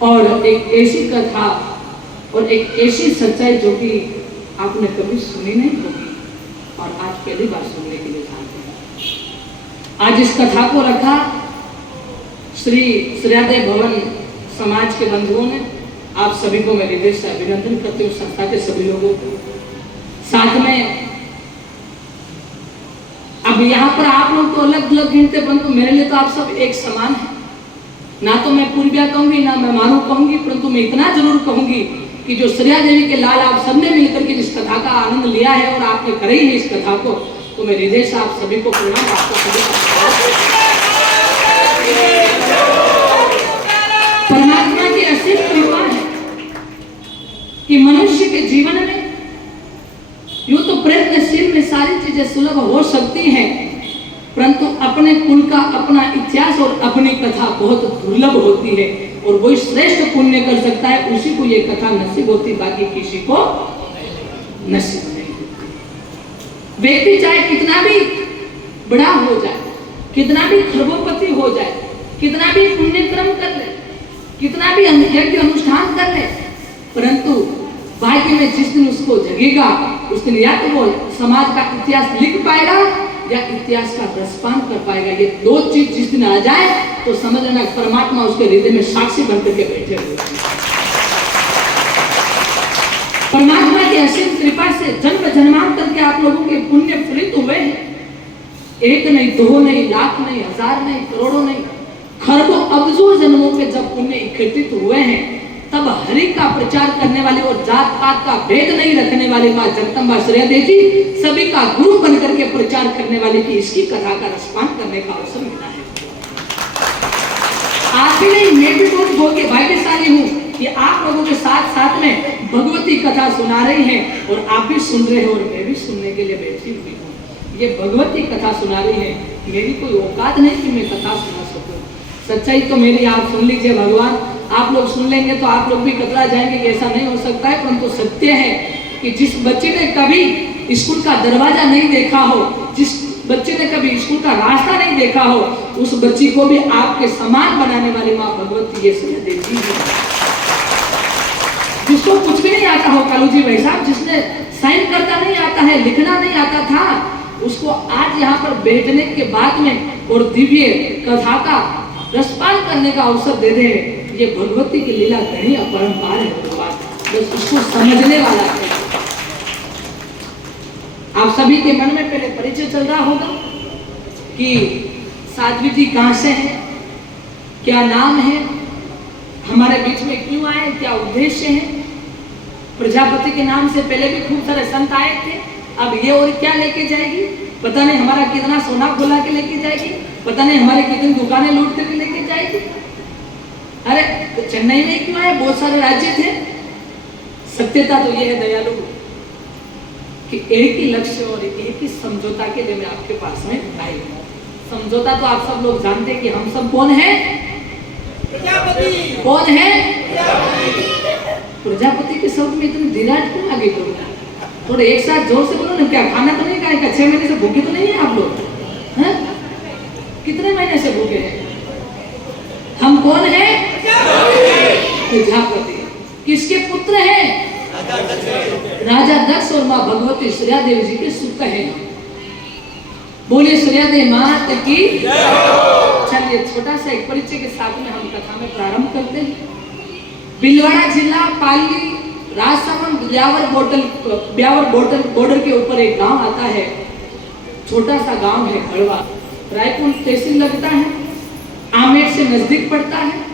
और एक ऐसी कथा और एक ऐसी सच्चाई जो कि आपने कभी सुनी नहीं होगी और आज पहली बार सुनने के लिए चाहते हैं। आज इस कथा को रखा श्री सूर्योदय भवन समाज के बंधुओं ने। आप सभी को मैं हृदय से अभिनंदन करती हूँ, संस्था के सभी लोगों को। साथ में अब यहाँ पर आप लोग तो अलग अलग गिनते, परंतु मेरे लिए तो आप सब एक समान है। ना तो मैं पूर्विया कहूंगी ना मैं मानू कहूंगी, परंतु मैं इतना जरूर कहूंगी कि जो श्रेया देवी के लाल आप सबने मिलकर के इस कथा का आनंद लिया है और आपने करे ही इस कथा को, तो मैं हृदय से आप सभी को प्रणाम। आपको सभी परमात्मा की असीम कृपा है कि मनुष्य के जीवन में यूं तो प्रयत्नशील में सारी चीजें सुलभ हो सकती हैं, परंतु अपने कुल का अपना इतिहास और अपनी कथा बहुत दुर्लभ होती है और वही श्रेष्ठ पुण्य कर सकता है, उसी को ये कथा नसीब होती, बाकी किसी को नसीब नहीं होती। व्यक्ति चाहे कितना भी बड़ा हो जाए, कितना भी खरबोपति हो जाए, कितना भी पुण्य कर्म कर ले, कितना भी यज्ञ अनुष्ठान कर ले, परंतु भाग्य में जिस दिन उसको जगेगा उस दिन या तो वो समाज का इतिहास लिख पाएगा या इतिहास का रसपान कर पाएगा। ये दो चीज जिस दिन आ जाए तो समझ लेना परमात्मा उसके हृदय में साक्षी बनकर के बैठे हुए हैं। परमात्मा की असीम कृपा से जन्म जन्मांतर के आप लोगों के पुण्य फलित हुए हैं। एक नहीं, दो नहीं, लाख नहीं, हजार नहीं, करोड़ों नहीं, खरबों अब्जों जन्मों के जब पुण्य इकट्ठित हुए हैं, तब हरि का प्रचार करने वाले और जात पात का भेद नहीं रखने वाले मां जगदम्बा सूर्योदय जी सभी का गुरु बनकर के प्रचार करने वाले की इसकी कथा का रसपान करने का अवसर मिला है। आप ही नहीं, मैं भी बहुत भाग्यशाली हूँ कि आप लोगों के साथ साथ में भगवती कथा सुना रही हैं और आप भी सुन रहे हैं और मैं भी सुनने के लिए बैठी हुई हूँ। ये भगवती कथा सुना रही है, मेरी कोई औकात नहीं कि मैं कथा सुना सकूं। सच्चाई तो मेरी आप सुन लीजिए। भगवान आप लोग सुन लेंगे तो आप लोग भी कतरा जाएंगे कि ऐसा नहीं हो सकता है, परंतु सत्य है कि जिस बच्चे ने कभी स्कूल का दरवाजा नहीं देखा हो, जिस बच्चे ने कभी स्कूल का रास्ता नहीं देखा हो, उस बच्ची को भी आपके समान बनाने वाली मां भगवती ये सूर्योदय जी है। जिसको कुछ भी नहीं आता हो, कालू जी भाई साहब, जिसने साइन करता नहीं आता है, लिखना नहीं आता था, उसको आज यहाँ पर बैठने के बाद में और दिव्य कथा का रसपान करने का अवसर दे दे। ये भगवती की लीला घनी अपरंपार है, बस उसको समझने वाला है। आप सभी के मन में पहले परिचय चल रहा होगा कि साध्वी जी कहां से है, क्या नाम है, हमारे बीच में क्यों आए, क्या उद्देश्य है। प्रजापति के नाम से पहले भी खूब सारे संत आए थे, अब ये और क्या लेके जाएगी, पता नहीं हमारा कितना सोना खोला के लेके जाएगी, पता नहीं हमारे कितनी दुकानें लूट करके लेके जाएगी। अरे तो चेन्नई में क्यों आए, बहुत सारे राज्य थे। सत्यता तो ये है दयालु कि एक ही लक्ष्य और एक ही समझौता के लिए मैं आपके पास में आई हूँ। समझौता तो आप सब लोग जानते हैं कि हम सब कौन है, प्रजापति। कौन है, प्रजापति के शब्द में इतनी दिराट क्यों आगे बोलना, थोड़े एक साथ जोर से बोलो ना। क्या खाना तो नहीं खाएगा, 6 महीने से भूखे तो नहीं है आप लोग, हैं? कितने महीने से भूखे हैं? हम कौन है, प्रजापति। किसके पुत्र हैं, राजा दक्ष और मां भगवती सूर्योदय जी के सुत हैं। बोलिए सूर्योदय मात की। चलिए छोटा सा एक परिचय के साथ में हम कथा में प्रारंभ करते हैं। भीलवाड़ा जिला, पाली, राजसमंद, ब्यावर बॉर्डर के ऊपर एक गांव आता है, छोटा सा गांव है गढ़वा। रायपुर तहसील लगता है, आमेर से नजदीक पड़ता है,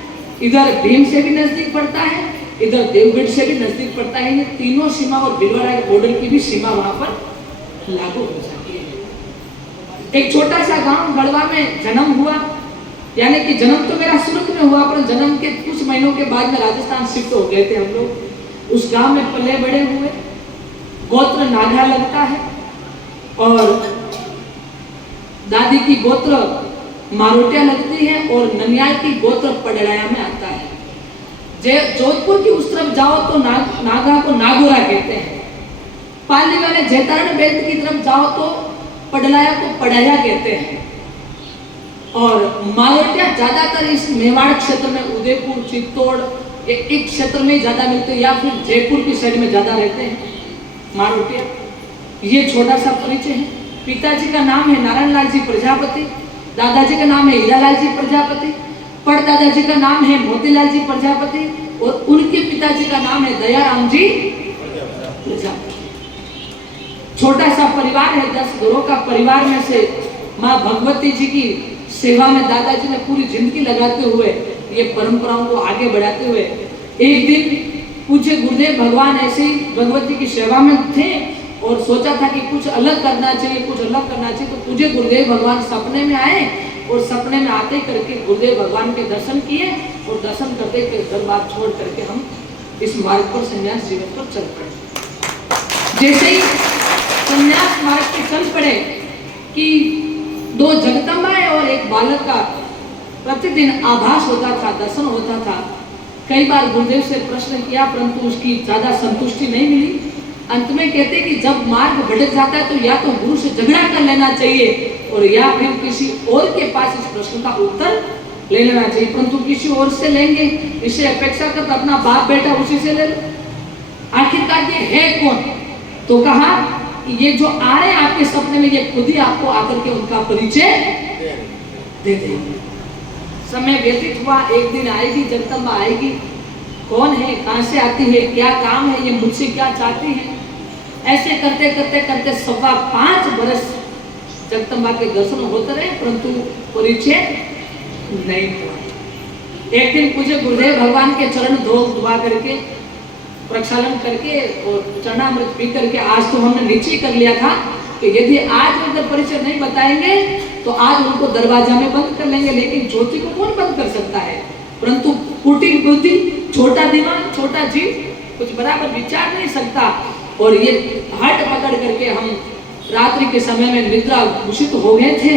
इधर भीम से भी नजदीक पड़ता है, इधर देवगढ़ से भी नजदीक पड़ता है। ये तीनों सीमा और भीलवाड़ा के बॉर्डर की भी सीमा वहां पर लागू हो जाती है। एक छोटा सा गांव गढ़वा में जन्म हुआ, यानी कि जन्म तो मेरा सूरत में हुआ, पर जन्म के कुछ महीनों के बाद में राजस्थान शिफ्ट हो गए थे हम लोग। उस गांव में पले बड़े हुए। गोत्र नागा लगता है और दादी की गोत्र मारोटिया लगती है और ननियाल की गोत्र पडड़ाया में आता है। जोधपुर की उस तरफ जाओ तो नागा को नागोरा कहते हैं। पाली वाले जैतारण बेल्ट की तरफ जाओ तो पडलाया को पड़ाया कहते हैं। और मारोटिया ज्यादातर इस मेवाड़ क्षेत्र में उदयपुर, चित्तौड़ एक क्षेत्र में ज्यादा मिलते हैं या फिर जयपुर की साइड में ज्यादा रहते हैं मारोटिया। ये छोटा सा परिचय है। पिताजी का नाम है नारायण लाल जी प्रजापति, दादाजी का नाम है हीरालाल जी प्रजापति, परदादाजी का नाम है मोतीलाल जी प्रजापति और उनके पिताजी का नाम है दयाराम जी प्रजापति। छोटा सा परिवार है, 10 घरों का परिवार में से माँ भगवती जी की सेवा में दादाजी ने पूरी जिंदगी लगाते हुए ये परंपराओं को आगे बढ़ाते हुए एक दिन पूज्य गुरुदेव भगवान ऐसे ही भगवती की सेवा में थे और सोचा था कि कुछ अलग करना चाहिए, कुछ अलग करना चाहिए। तो पूज्य गुरुदेव भगवान सपने में आए और सपने में आते करके गुरुदेव भगवान के दर्शन किए और दर्शन करते घर बात छोड़ करके हम इस मार्ग पर संन्यास जीवन पर चल पड़े। जैसे ही संन्यास मार्ग पे चल पड़े कि 2 जगदम्बाएं और एक बालक का प्रतिदिन आभास होता था, दर्शन होता था। कई बार गुरुदेव से प्रश्न किया परंतु उसकी ज्यादा संतुष्टि नहीं मिली। अंत में कहते कि जब मार्ग भटक जाता है तो या तो गुरु से झगड़ा कर लेना चाहिए और या फिर किसी और के पास इस प्रश्न का उत्तर ले लेना चाहिए, परंतु किसी और से लेंगे इसे अपेक्षा कर अपना बाप बेटा उसी से ले लो। आखिरकार ये है कौन? तो कहा ये जो आ रहे हैं आपके सपने में ये खुद ही आपको आकर के उनका परिचय दे देंगे। समय व्यतीत हुआ, एक दिन आएगी जगदम्बा आएगी, कौन है, कहां से आती है, क्या काम है, ये मुझसे क्या चाहती है। ऐसे करते करते करते 5.25 बरस जगदम्बा के दर्शन होते रहे परंतु परिचय नहीं हुआ। एक दिन पूज्य गुरुदेव भगवान के चरण धुआ करके प्रक्षालन करके और चरणामृत पी करके आज तो हमने निश्चय कर लिया था कि यदि आज अगर परिचय नहीं बताएंगे तो आज उनको दरवाजा में बंद कर लेंगे, लेकिन ज्योति को कौन बंद कर सकता है। परंतु कुटिल बुद्धि, छोटा दिमाग, छोटा जीव कुछ बराबर विचार नहीं सकता और ये हट पकड़ करके हम रात्रि के समय में निद्रा भूषित हो गए थे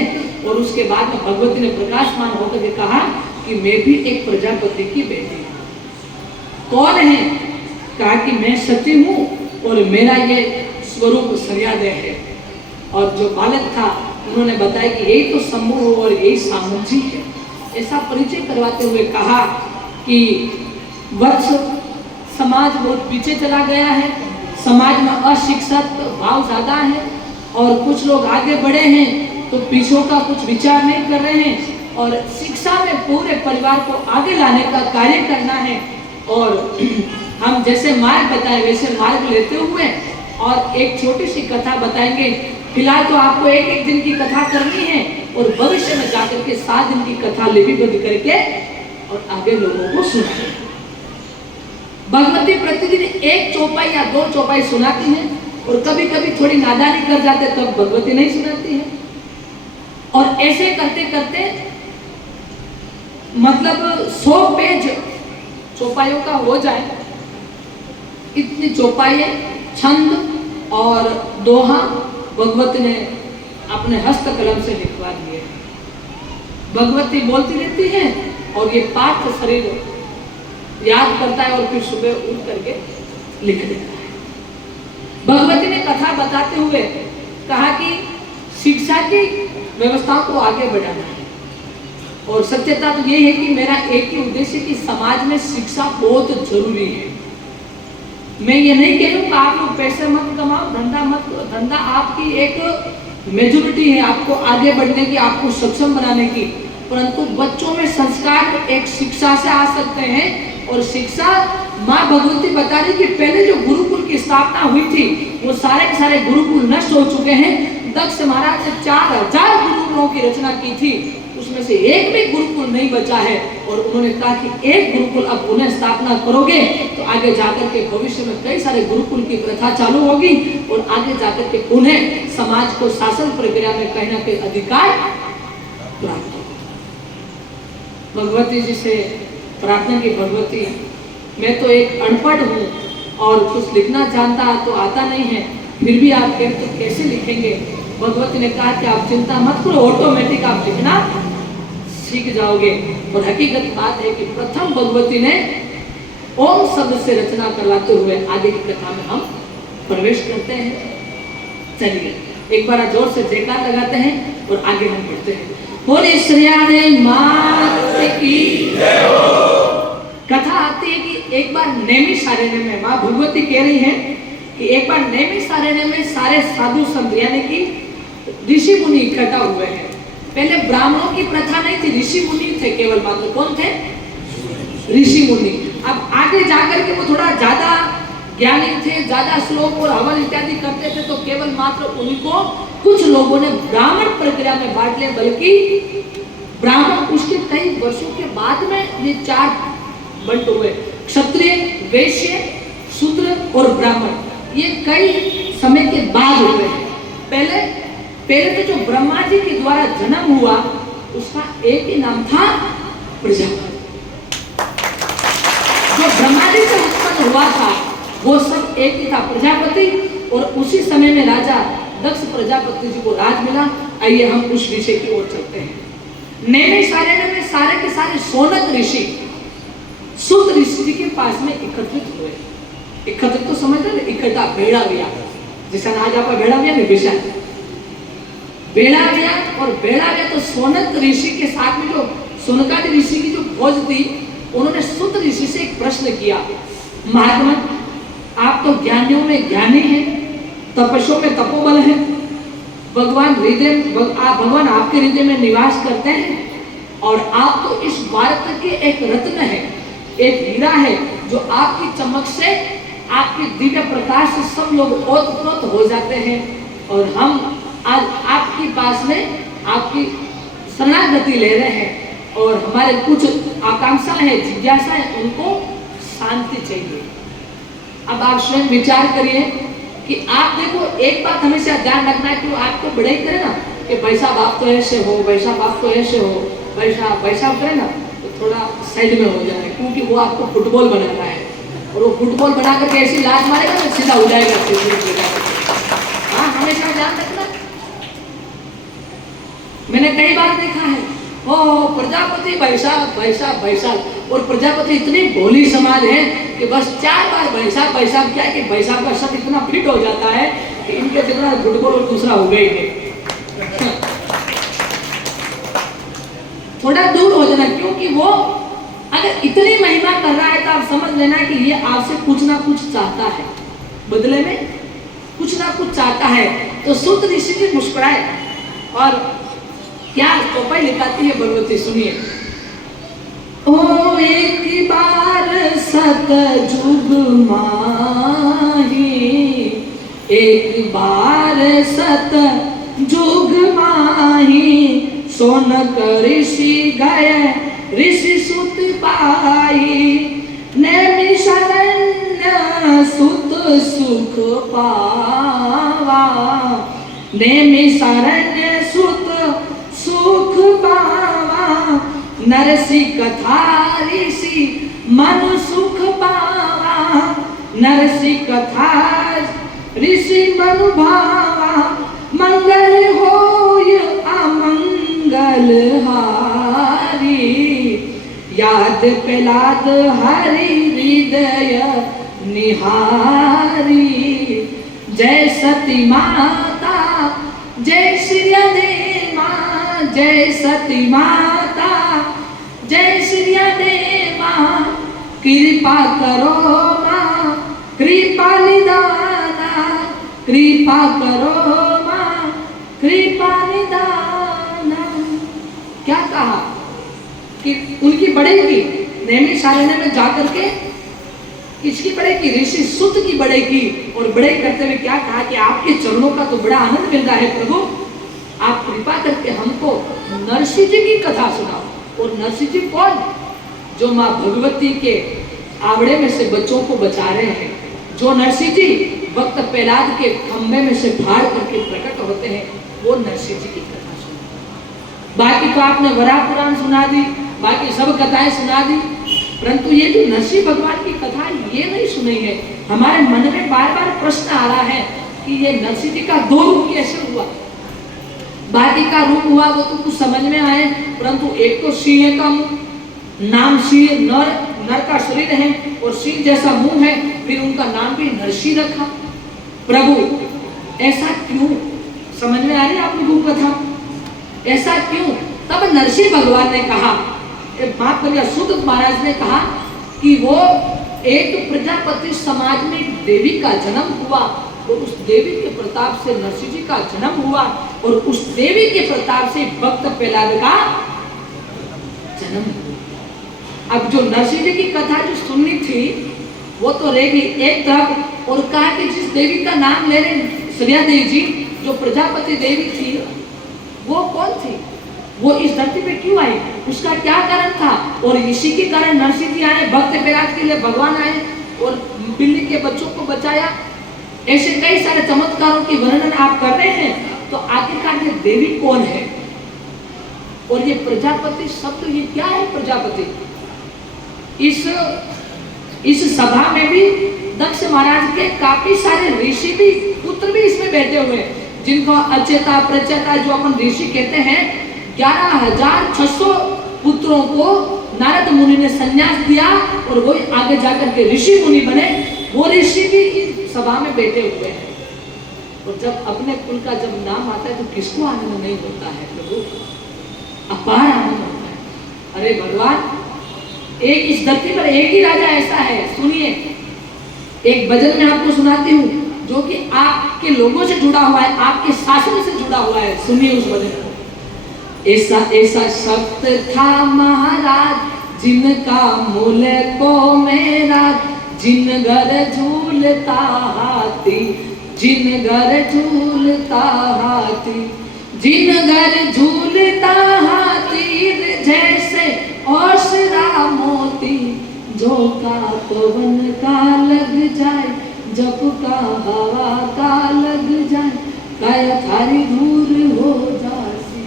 और उसके बाद में भगवती ने प्रकाशमान होकर के कहा कि मैं भी एक प्रजापति की बेटी हूँ। कौन है? कहा कि मैं सती हूँ और मेरा ये स्वरूप सर्यादय है। और जो बालक था उन्होंने बताया कि यही तो समूह और यही सामूहिक है। ऐसा परिचय करवाते हुए कहा कि वत्स समाज बहुत पीछे चला गया है, समाज में अशिक्षित भाव ज्यादा है और कुछ लोग आगे बढ़े हैं तो पीछों का कुछ विचार नहीं कर रहे हैं और शिक्षा में पूरे परिवार को आगे लाने का कार्य करना है। और हम जैसे मार्ग बताए वैसे मार्ग लेते हुए और एक छोटी सी कथा बताएंगे। फिलहाल तो आपको एक दिन की कथा करनी है और भविष्य में जाकर के 7 दिन की कथा लिपिबद्ध करके और आगे लोगों को सुनाएंगे। भगवती प्रतिदिन 1 चौपाई या 2 चौपाई सुनाती है और कभी कभी थोड़ी नादानी कर जाते तब भगवती नहीं सुनाती है। और ऐसे करते करते मतलब 100 पेज चौपाइयों का हो जाए, इतनी चौपाइयां छंद और दोहा भगवती ने अपने हस्त कलम से लिखवा दिए। भगवती बोलती रहती है और ये पाठ शरीर याद करता है और फिर सुबह उठ करके लिख देता है। भगवती ने कथा बताते हुए कहा कि शिक्षा की व्यवस्था को आगे बढ़ाना है और सत्यता तो यही है कि मेरा एक ही उद्देश्य कि समाज में शिक्षा बहुत जरूरी है। मैं ये नहीं कह रही हूँ कि आप लोग पैसे मत कमाओ, धंधा मत करो, धंधा आपकी एक मेजोरिटी है आपको आगे बढ़ने की, आपको सक्षम बनाने की, परंतु बच्चों में संस्कार एक शिक्षा से आ सकते हैं। और शिक्षा माँ भगवती बता रही कि पहले जो गुरुकुल की स्थापना हुई थी वो सारे के सारे गुरुकुल नष्ट हो चुके हैं। दक्ष महाराज ने 4000 गुरुकुलों की रचना की थी, उसमें से एक भी गुरुकुल नहीं बचा है। और उन्होंने कहा कि एक गुरुकुल अब पुनः स्थापना करोगे तो आगे जाकर के भविष्य में कई सारे गुरुकुल की प्रथा चालू होगी और आगे जाकर के पुनः समाज को शासन प्रक्रिया में कहीं ना कहीं अधिकार प्राप्त होगा। भगवती जी से प्रार्थना की, भगवती मैं तो एक अनपढ़ हूँ और कुछ लिखना जानता तो आता नहीं है, फिर भी आप कहते तो कैसे लिखेंगे। भगवती ने कहा कि आप चिंता मत करो, ऑटोमेटिक आप लिखना सीख जाओगे। और हकीकत बात है कि प्रथम भगवती ने ओम शब्द से रचना करवाते हुए आगे की कथा में हम प्रवेश करते हैं। चलिए एक बार जोर से जयकार लगाते हैं और आगे हम बढ़ते हैं। बोले श्री राधे मात की जय हो। कथा आती है कि एक बार नैमिषारण्य में माँ भगवती कह रही है कि एक बार नैमिषारण्य में सारे साधु संत यानी कि ऋषि मुनि इकट्ठा हुए हैं। पहले ब्राह्मणों की प्रथा नहीं थी, ऋषि मुनि थे केवल मात्र। कौन थे? ऋषि मुनि। अब आगे जाकर के वो थोड़ा ज्यादा ज्ञानी थे, ज्यादा श्लोक और हवन इत्यादि करते थे, तो केवल मात्र उनको कुछ लोगों ने ब्राह्मण प्रक्रिया में बांट लिया, बल्कि ब्राह्मण उसके कई वर्षों के बाद में ये 4 बंट हुए, क्षत्रिय, वैश्य, शूद्र और ब्राह्मण। ये कई समय के बाद हुए हैं। पहले तो जो ब्रह्मा जी के द्वारा जन्म हुआ उसका एक ही नाम था प्रजापति। जो ब्रह्मा जी से उत्पन्न हुआ था वो सब एक ही था, प्रजापति। और उसी समय में राजा दक्ष प्रजापति जी को राज मिला। आइए हम उस विषय की ओर चलते हैं। नैमिषारण्य में सारे के सारे सोनक ऋषि सुत ऋषि जी के पास में एकत्रित हुए। एकत्रित तो समझ रहे, इकट्ठा भेड़ा गया, जैसा आज आपका भेड़ा गया नहीं, विषय भेड़ा गया। और भेड़ा गया तो सोनक ऋषि के साथ में जो सोनकादि ऋषि की जो खोज थी, उन्होंने सुत ऋषि से एक प्रश्न किया, महात्मा आप तो ज्ञानियों में ज्ञानी हैं, तपस्वियों में तपोबल है, भगवान आपके हृदय में निवास करते हैं, और आप तो इस भारत के एक रत्न है, एक हीरा है, जो आपकी चमक से, आपके दिव्य प्रकाश से सब लोग ओतप्रोत हो जाते हैं। और हम आज आपके पास में आपकी शरणागति ले रहे हैं, और हमारे कुछ आकांक्षा है, जिज्ञासा है, उनको शांति चाहिए। अब आप स्वयं विचार करिए कि आप देखो, एक बात हमेशा ध्यान रखना है कि वो आपको बड़े ही करे ना कि भाई साहब आप तो ऐसे हो, भाई साहब आप तो ऐसे हो, भाई साहब करे ना, तो थोड़ा साइड में हो जाए, क्योंकि वो आपको फुटबॉल बनाना है, और वो फुटबॉल बना करके ऐसी लात मारेगा तो सीधा हो जाएगा। हाँ, हमेशा ध्यान रखना। मैंने कई बार देखा है, ओ प्रजापति भाई साहब, और प्रजापति इतनी भोली समाज है कि बस 4 बार भाई साहब क्या कि भाई साहब का शब्द इतना फिट हो जाता है कि इनके जितना फुटबॉल और दूसरा हो गई है। थोड़ा दूर हो जाना, क्योंकि वो अगर इतनी महिमा कर रहा है तो आप समझ लेना कि ये आपसे कुछ ना कुछ चाहता है, बदले में कुछ ना कुछ चाहता है। तो सुत ऋषि जी मुस्कुराए और क्या चौपाई लिखाती है भगवती, सुनिए। ओ एक बार सतजुग माही, एक बार सतजुग माही, सोनक ऋषि गए ऋषि सुत पाई, नैमिषारण्य सुत सुख पावा, नैमिषारण्य सुत सुख पावा, नरसी कथा ऋषि मन सुख पावा, नरसी कथा ऋषि मन भावा, मंगल होय अमंगल हारी, याद प्रहलाद हरि हृदय निहारी, जय सती माता जय श्री देवा, जय सती माता जय श्री देवा, कृपा करो माँ कृपा निदाना, कृपा करो माँ कृपा निदाना। क्या कहा कि उनकी बढ़ेगी, नैमिषारण्य में जाकर के किसकी बढ़ेगी? ऋषि सुत की बढ़ेगी। और बड़े करते हुए क्या कहा कि आपके चरणों का तो बड़ा आनंद मिल रहा है प्रभु, आप कृपा करके हमको नरसिंह जी की कथा सुनाओ। और नरसिंह जी कौन? जो माँ भगवती के आवड़े में से बच्चों को बचा रहे हैं, जो नरसिंह जी वक्त प्रहलाद के खंभे में से फाड़ करके प्रकट होते हैं, वो नरसिंह जी की कथा सुनाओ। बाकी तो आपने वराह पुराण सुना दी, बाकी सब कथाएं सुना दी, परंतु ये जो नरसिंह भगवान की कथा ये नहीं सुनी है। हमारे मन में बार बार प्रश्न आ रहा है कि ये नरसिंह जी का 2 रूप कैसे हुआ? बाकी का रूप हुआ वो तो कुछ समझ में आए, परंतु एक तो सिंह का मुंह, नाम सिंह, नर का शरीर है और सिंह जैसा मुंह है, फिर उनका नाम भी नरसिंह रखा। प्रभु ऐसा क्यों? समझ में आ रही है आप लोगों को कथा? ऐसा क्यों? तब नरसिंह भगवान ने कहा, माफ करिए, सुत महाराज ने कहा कि वो एक प्रजापति समाज में एक देवी का जन्म हुआ और उस देवी के प्रताप से नरसिंह जी का जन्म हुआ और उस देवी के प्रताप से भक्त प्रहलाद का जन्म हुआ। अब जो नरसिंह जी की कथा जो सुननी थी वो तो रहेगी एक तरफ, और कहा कि जिस देवी का नाम ले रहे सूर्या देवी जी, जो प्रजापति देवी थी, वो कौन थी, वो इस धरती पे क्यों आई, उसका क्या कारण था, और इसी के कारण नरसिंह जी आए, भक्त प्रहलाद के लिए भगवान आए और बिल्ली के बच्चों को बचाया। ऐसे कई सारे चमत्कारों की वर्णन आप कर रहे हैं, तो आखिरकार ये देवी कौन है, और ये प्रजापति शब्द ये क्या है प्रजापति। इस सभा में भी दक्ष महाराज के काफी सारे ऋषि भी, पुत्र भी इसमें बैठे हुए हैं, जिनको अचेता प्रचेता जो अपन ऋषि कहते हैं। 11,600 पुत्रों को नारद मुनि ने संन्यास दिया और वो आगे जाकर के ऋषि मुनि बने। वो ऋषि भी इस सभा में बैठे हुए हैं। और जब अपने कुल का जब नाम आता है तो किसको आनंद नहीं होता है प्रभु, अपार आनंद होता है। अरे भगवान, एक इस धरती पर एक ही राजा ऐसा है। सुनिए, एक भजन में आपको सुनाती हूँ जो कि आपके लोगों से जुड़ा हुआ है, आपके शासन से जुड़ा हुआ है। सुनिए उस भजन को। ऐसा ऐसा शब्द था महाराज जिनका मूल को मेरा, जिन घर झूलता हाथी, जिन घर झूलता हाथी, जिन घर झूलता हाथी जैसे ओसरा मोती, जो का पवन का लग जाए, जब का हवा का लग जाए, काया थारी दूर हो जासी।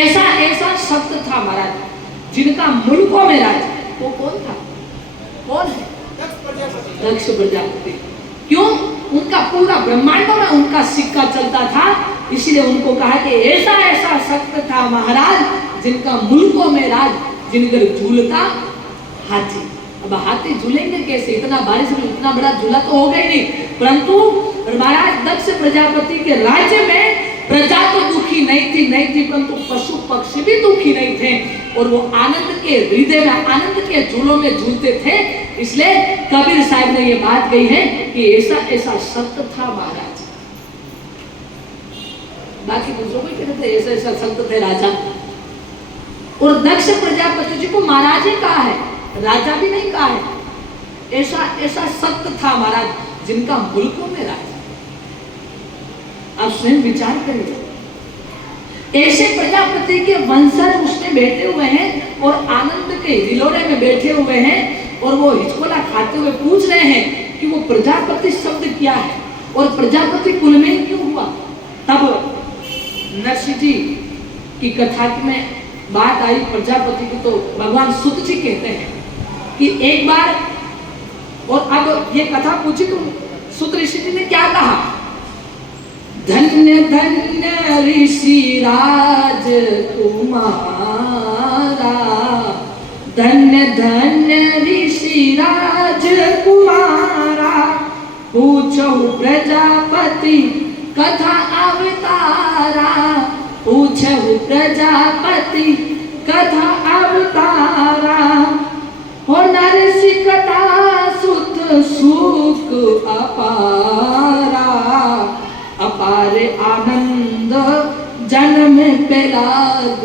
ऐसा ऐसा शब्द था महाराज, जिनका मुल्कों में राज। वो कौन था, कौन है, दक्ष प्रजापति। क्यों, उनका पूरा ब्रह्मांडों में उनका सिक्का चलता था, इसलिए उनको कहा कि ऐसा ऐसा शब्द था महाराज जिनका मुल्कों में राज, जिनकर झूलता हाथी। अब हाथी झूलेंगे कैसे, इतना बारिश में इतना बड़ा झूला तो हो गई नहीं, परंतु महाराज दक्ष प्रजापति के राज्य में प्रजा तो दुखी नहीं थी, परंतु पशु पक्षी भी दुखी नहीं थे, और वो आनंद के हृदय में, आनंद के झूलों में झूलते थे। इसलिए कबीर साहब ने ये बात कही है कि ऐसा ऐसा शब्द था महाराज। बाकी दूसरों को कहते थे ऐसा ऐसा शब्द थे राजा, और दक्ष प्रजापति जी को महाराज ही कहा है, राजा भी नहीं कहा है। ऐसा ऐसा शब्द था महाराज जिनका मुल्कों में राज। आप स्वयं विचार करिए, ऐसे प्रजापति के वंशज उसमें बैठे हुए हैं और आनंद के हिलोरे में बैठे हुए हैं, और वो हिचकोला खाते हुए पूछ रहे हैं कि वो प्रजापति शब्द क्या है और प्रजापति कुल में क्यों हुआ। तब नरसिंह जी की कथा में बात आई प्रजापति की, तो भगवान सुत जी कहते हैं कि एक बार, और अब ये कथा पूछी तो सुत ऋषि जी ने क्या कहा, धन्य धन्य ऋषि राज कुमारा, धन्य धन्य ऋषि राज कुमारा, पूछो प्रजापति कथा अवतारा, पूछो प्रजापति कथा अवतारा, हो नरसिंह कथा सुत सुख अपारा, अपार आनंद जन्म प्रहलाद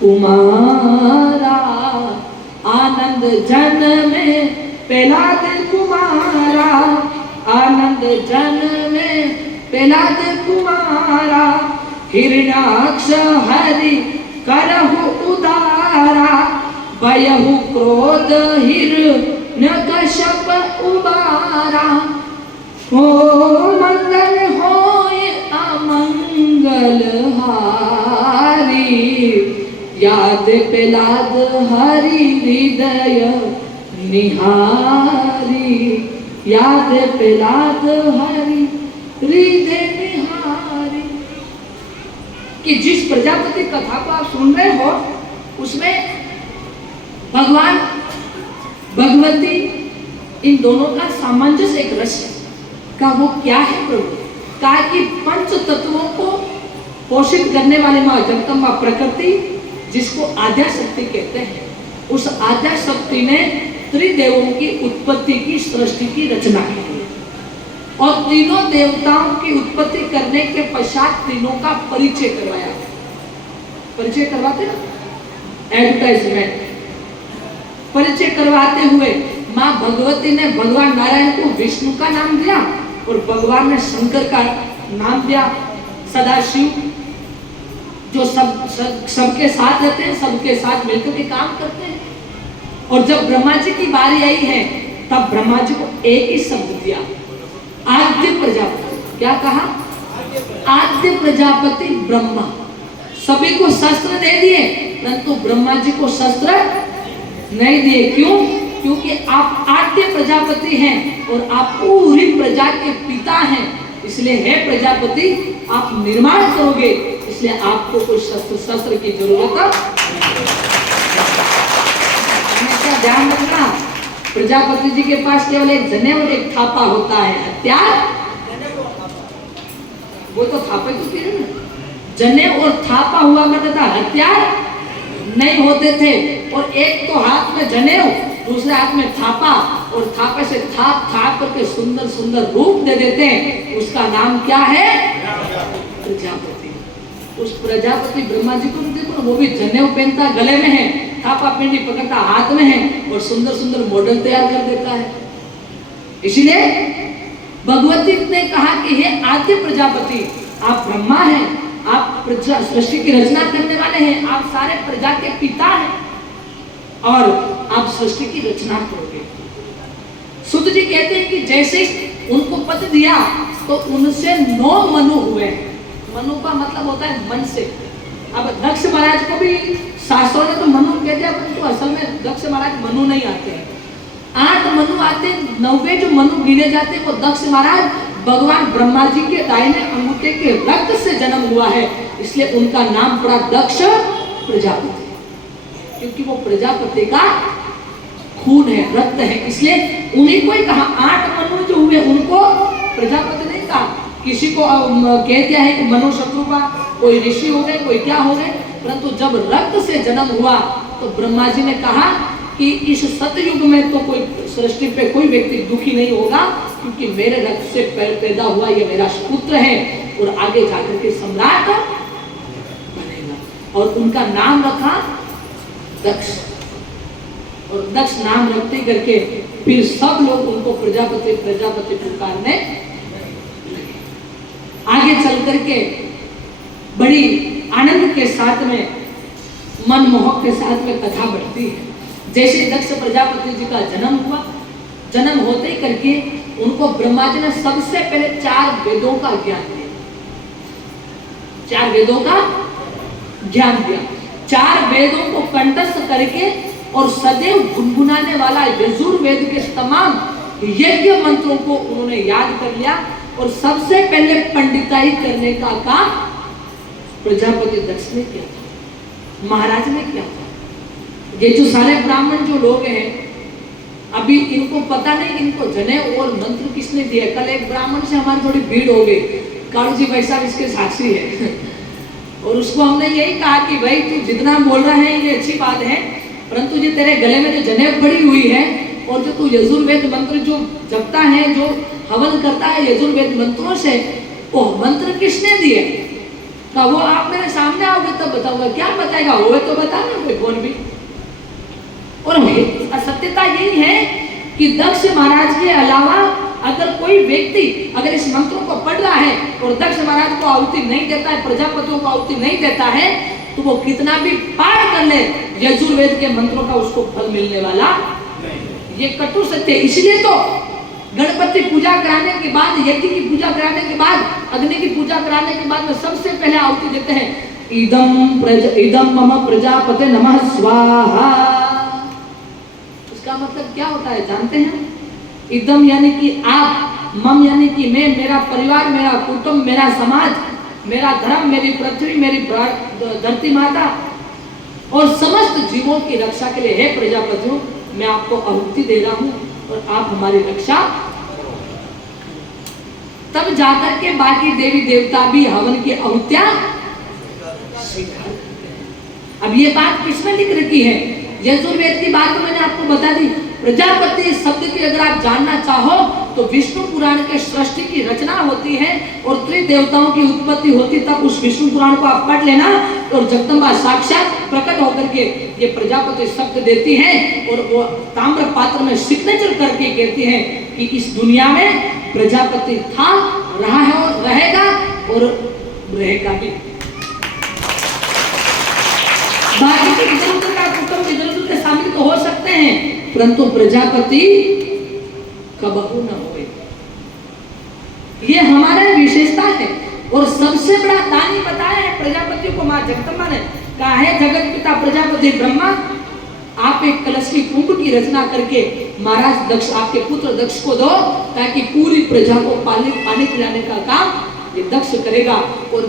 कुमारा, आनंद जन्म प्रहलाद कुमारा, आनंद जन्म प्रहलाद कुमारा, हिरण्याक्ष हरि करहु उदारा, भयहु क्रोध हिरण्यकश्यप उबारा, हो मंगल होय अमंगल हारी, याद प्रहलाद हरि हृदय निहारी, याद प्रहलाद हरि हृदय निहारी। कि जिस प्रजापति कथा को आप सुन रहे हो उसमें भगवान भगवती इन दोनों का सामंजस्य एक रस का वो क्या है प्रभु, कहा कि पंच तत्वों को पोषित करने वाली माँ जगदम्बा प्रकृति, जिसको आद्या शक्ति कहते हैं, उस आद्या शक्ति ने त्रिदेवों की उत्पत्ति की, सृष्टि की रचना की और तीनों देवताओं की उत्पत्ति करने के पश्चात तीनों का परिचय करवाया। परिचय करवाते ना, एडवर्टाइजमेंट। परिचय करवाते हुए माँ भगवती ने भगवान नारायण को विष्णु का नाम दिया और भगवान ने शंकर का नाम दिया, सदाशिव, जो सबके साथ रहते हैं, सबके साथ मिलकर के काम करते हैं। और जब ब्रह्मा जी की बारी आई है तब ब्रह्मा जी को एक ही शब्द दिया, आद्य प्रजापति। क्या कहा? आद्य प्रजापति ब्रह्मा। सभी को शस्त्र दे दिए परंतु ब्रह्मा जी को शस्त्र नहीं दिए। क्यों? क्योंकि आप आद्य प्रजापति हैं और आप पूरी प्रजा के पिता हैं, इसलिए हे प्रजापति आप निर्माण करोगे, इसलिए आपको कोई शस्त्र की जरूरत हमेशा ध्यान रखना। प्रजापति जी के पास केवल एक जनेऊ और एक थापा होता है, हथियार वो तो थापे तो फिर ना, जनेऊ और थापा हुआ करता था, हथियार नहीं होते थे। और एक तो हाथ में जनेऊ, दूसरे हाथ में थापा, और थापे से थाप थाप करके सुंदर सुंदर रूप दे देते हैं। उसका नाम क्या है? प्रजापति। उस प्रजापति ब्रह्मा जी को देखो, वो भी जनेऊ पहनता गले में है, थापा पिंडी पकड़ता हाथ में है और सुंदर सुंदर मॉडल तैयार कर देता है। इसलिए भगवती ने कहा कि हे आद्य प्रजापति, आप ब्रह्मा हैं, आप प्रजा सृष्टि की रचना करने वाले हैं, आप सारे प्रजा के पिता हैं और आप सृष्टि की रचना करोगे। सुत जी कहते हैं कि जैसे उनको पद दिया तो उनसे 9 मनु हुए। मनु का मतलब होता है मन से। अब दक्ष महाराज को भी शास्त्रों ने तो मनु कह दिया, परंतु असल में दक्ष महाराज मनु नहीं आते हैं, 8 मनु आते। 9वें जो मनु गिने जाते वो दक्ष महाराज भगवान ब्रह्मा जी के दाहिने अंगूठे के रक्त से जन्म हुआ है, इसलिए उनका नाम पड़ा दक्ष प्रजापति, क्योंकि वो प्रजापति का खून है, रक्त है, इसलिए उन्हीं को ही कहा। 8 मनु जो हुए उनको प्रजापति नहीं कहा। किसी को कह दिया है कि मनु शत्रुपा, कोई ऋषि हो गए, कोई क्या हो गए, परंतु जब रक्त से जन्म हुआ तो ब्रह्मा जी ने कहा कि इस सतयुग में तो कोई सृष्टि पे कोई व्यक्ति दुखी नहीं होगा, क्योंकि मेरे रक्त से पैदा हुआ ये मेरा पुत्र है और आगे जाकर के सम्राट बनेगा। और उनका नाम रखा दक्ष, और दक्ष नाम रखते करके फिर सब लोग उनको प्रजापति प्रजापति पुकारने लगे। आगे चल करके बड़ी आनंद के साथ में, मनमोहक के साथ में कथा बढ़ती है। जैसे दक्ष प्रजापति जी का जन्म हुआ, जन्म होते ही करके उनको ब्रह्मा जी ने सबसे पहले 4 वेदों का ज्ञान दिया। 4 वेदों का ज्ञान दिया। 4 वेदों को कंठस्थ करके और सदैव गुनगुनाने वाला यजुर्वेद के तमाम यज्ञ मंत्रों को उन्होंने याद कर लिया। और सबसे पहले पंडिताई करने का काम प्रजापति दक्ष ने किया था, महाराज ने किया था। ये जो सारे ब्राह्मण जो लोग हैं, अभी इनको पता नहीं इनको जनेऊ और मंत्र किसने दिया। कल एक ब्राह्मण से हमारी थोड़ी भीड़ हो गई, कालू जी भाई साहब इसके साक्षी है और उसको हमने यही कहा कि भाई तू जितना बोल रहा है ये अच्छी बात है, परंतु जो तेरे गले में जो जनेऊ पड़ी हुई है और जो तू यजुर्वेद मंत्र जो जपता है, जो हवन करता है यजुर्वेद मंत्रों से, वो मंत्र किसने दिए? का वो आप मेरे सामने आओगे तब बताऊंगा। क्या बताएगा? वो तो बता ना कोई कौन भी। और सत्यता यही है कि दक्ष महाराज के अलावा अगर कोई व्यक्ति अगर इस मंत्रों को पढ़ रहा है और दक्ष महाराज को आहुति नहीं देता है, प्रजापतियों को आहुति नहीं देता है, तो वो कितना भी पाठ कर ले यजुर्वेद के मंत्रों का उसको फल मिलने वाला नहीं। ये कटु सत्य। इसलिए तो गणपति पूजा कराने के बाद, यज्ञ की पूजा कराने के बाद, अग्नि की पूजा कराने के बाद में सबसे पहले आहुति देते हैं, इदम मम प्रजापते नमः स्वाहा। इसका मतलब क्या होता है जानते हैं? इदम यानी कि आप, मम यानी कि मैं, मेरा परिवार, मेरा कुटुंब, मेरा समाज, मेरा धर्म, मेरी पृथ्वी, मेरी धरती माता और समस्त जीवों की रक्षा के लिए हे प्रजापतियों मैं आपको आहुति दे रहा हूं और आप हमारी रक्षा। तब जाकर के बाकी देवी देवता भी हवन की आहुतियां स्वीकार करते हैं। अब ये बात किसमें लिख रखी है? यजुर्वेद की बात तो मैंने आपको बता दी, प्रजापति शब्द की अगर आप जानना चाहो तो विष्णु पुराण के सृष्टि की रचना होती है और त्रिदेवताओं की उत्पत्ति होती, तब उस विष्णु पुराण को आप पढ़ लेना और जगदम्बा साक्षात प्रकट होकर के ये प्रजापति शब्द देती है और वो ताम्र पात्र में सिग्नेचर करके कहती है कि इस दुनिया में प्रजापति था, रहा है और रहेगा और रहेगा भी। बाकी के इधर उधर का कुटुंब इधर उधर के शामिल तो हो सकते हैं, परंतु प्रजापति कबहू न होए। ये हमारा विशेषता है। और सबसे बड़ा दानी बताया है प्रजापति को मां जगदम्बा ने कहा है, जगत पिता प्रजापति ब्रह्मा, आप एक कलश की कुंभ की रचना करके महाराज दक्ष, आपके पुत्र दक्ष को दो, ताकि पूरी प्रजा को पानी पिलाने का काम ये दक्ष करेगा। और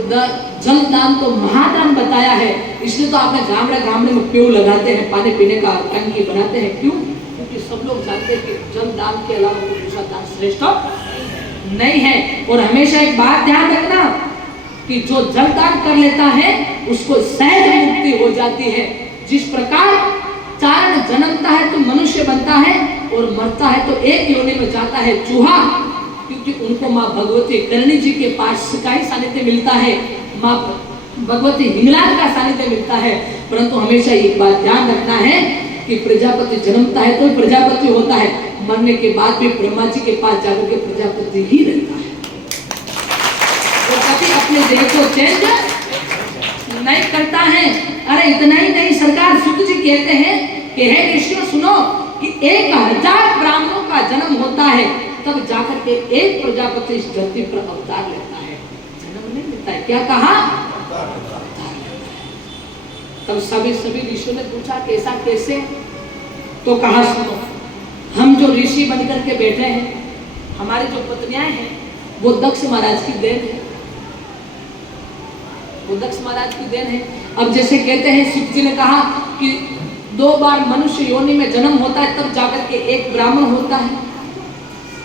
जल दान तो महादान बताया है, इसलिए तो आपने गामड़े में पेड़ लगाते हैं, पानी पीने का टंकी बनाते हैं। क्यों? क्योंकि सब लोग जानते हैं कि जल दान के अलावा कोई दूसरा दान श्रेष्ठ नहीं है। और हमेशा एक बात ध्यान रखना कि जो जल दान कर लेता है उसको सहज मुक्ति हो जाती है। जिस प्रकार चारण जन्मता है तो मनुष्य बनता है और मरता है तो एक योनि में जाता है चूहा, क्योंकि उनको माँ भगवती करणी जी के पास का ही सानिध्य मिलता है, माँ भगवती हिंगलाज का सानिध्य मिलता है। परंतु हमेशा एक बात ध्यान रखना है कि प्रजापति जन्मता है तो प्रजापति होता है, मरने के बाद भी ब्रह्मा जी के पास जाकर के प्रजापति ही रहता है। वो कभी अपने देह को चेंज नहीं करता है। अरे इतना ही नहीं, सरकार सुत जी कहते हैं कि हे ऋषियों सुनो कि 1000 ब्राह्मणों का जन्म होता है तब जाकर के एक प्रजापति इस धरती पर अवतार लेता है, जन्म नहीं लेता है। क्या कहा? तब सभी ऋषियों ने पूछा कि ऐसा कैसे? तो कहा सुनो, हम जो ऋषि बनकर के बैठे हैं, हमारी जो पत्नियां हैं वो दक्ष महाराज की देन है, वो दक्ष महाराज की देन है। अब जैसे कहते हैं, शिव जी ने कहा कि 2 बार मनुष्य योनि में जन्म होता है तब जाकर के एक ब्राह्मण होता है,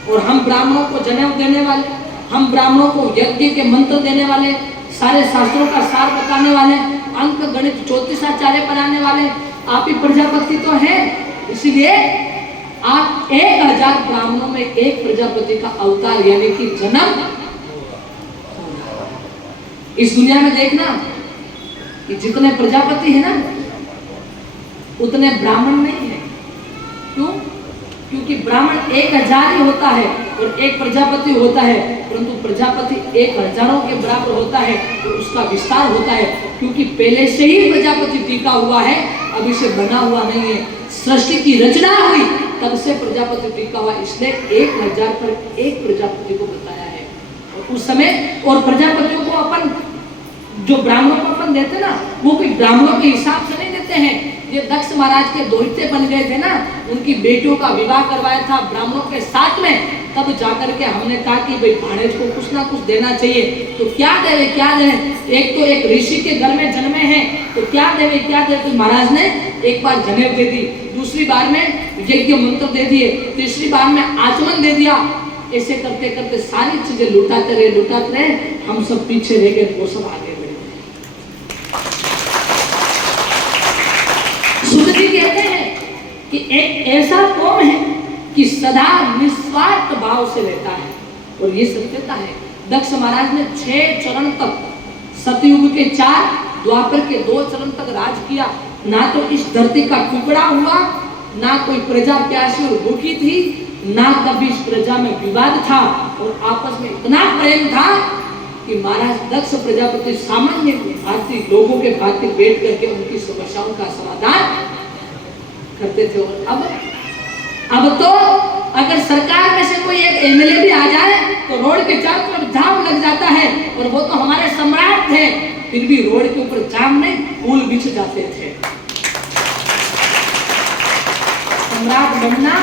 और हम ब्राह्मणों को जनेऊ देने वाले, हम ब्राह्मणों को यज्ञ के मंत्र देने वाले, सारे शास्त्रों का सार बताने वाले, अंक गणित ज्योतिषाचार्य बनाने वाले आप ही प्रजापति तो हैं। इसलिए आप 1000 ब्राह्मणों में एक प्रजापति का अवतार यानी कि जन्म। इस दुनिया में देखना कि जितने प्रजापति है ना उतने ब्राह्मण नहीं है। क्यों? क्योंकि ब्राह्मण 1000 ही होता है और एक प्रजापति होता है, परंतु प्रजापति 1000 के बराबर होता है तो उसका विस्तार होता है, क्योंकि पहले से ही प्रजापति टीका हुआ है, अभी से बना हुआ नहीं है। सृष्टि की रचना हुई तब से प्रजापति टीका हुआ, इसलिए 1000 पर एक प्रजापति को बताया है। और उस समय और प्रजापतियों को अपन जो ब्राह्मणों को अपन देते ना, वो कोई ब्राह्मणों के हिसाब से नहीं देते हैं। ये दक्ष महाराज के दोहिते बन गए थे ना, उनकी बेटियों का विवाह करवाया था ब्राह्मणों के साथ में, तब जाकर के हमने कहा कि भाई भाणेज को कुछ ना कुछ देना चाहिए। तो क्या देवे क्या देवे? एक तो एक ऋषि के घर में जन्मे हैं तो क्या देवे क्या देवे? तो महाराज ने एक बार जनेऊ दे दी, दूसरी बार में यज्ञ मंत्र दे दिए, तीसरी बार में आचमन दे दिया। ऐसे करते करते सारी चीजें लुटाते रहे, हम सब पीछे रह गए, वो सब आगे बढ़े। सूर्य जी कहते हैं कि एक ऐसा कौम है कि सदा निस्वार्थ भाव से रहता है, और ये सत्यता है। दक्ष महाराज ने 6 चरण तक, सतयुग के 4, द्वापर के 2 चरण तक राज किया। ना तो इस धरती का टुकड़ा हुआ, ना कोई प्रजा प्यासी और भूखी थी, ना कभी इस प्रजा में विवाद था, और आपस में इतना प्रेम था कि महाराज दक्ष प्रजापति सामान्य भारतीय लोगों के भांति बैठ करके उनकी समस्याओं का समाधान करते थे। और अब तो अगर सरकार में से कोई एक एमएलए भी आ जाए तो रोड के चारों तरफ जाम लग जाता है, और वो तो हमारे सम्राट थे, फिर भी रोड के ऊपर जाम नहीं, फूल बिछ जाते थे। सम्राट बनना,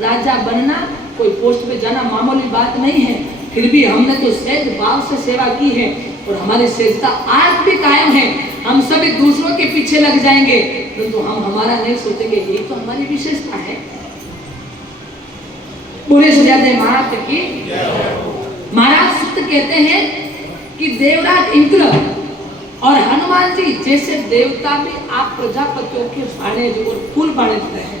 राजा बनना, कोई पोस्ट पे जाना मामूली बात नहीं है, फिर भी हमने तो सहज भाव से सेवा की है, और हमारी सहजता आज भी कायम है। हम सभी दूसरों के पीछे लग जाएंगे, परंतु हम हमारा नहीं सोचेंगे, यही तो हमारी विशेषता है। पूरे सूर्योदय महाराज की महाराज सुत कहते हैं कि देवराज इंद्र और हनुमान जी जैसे देवता भी आप प्रजापतियों के बाणेज और फूल बाणेज हैं।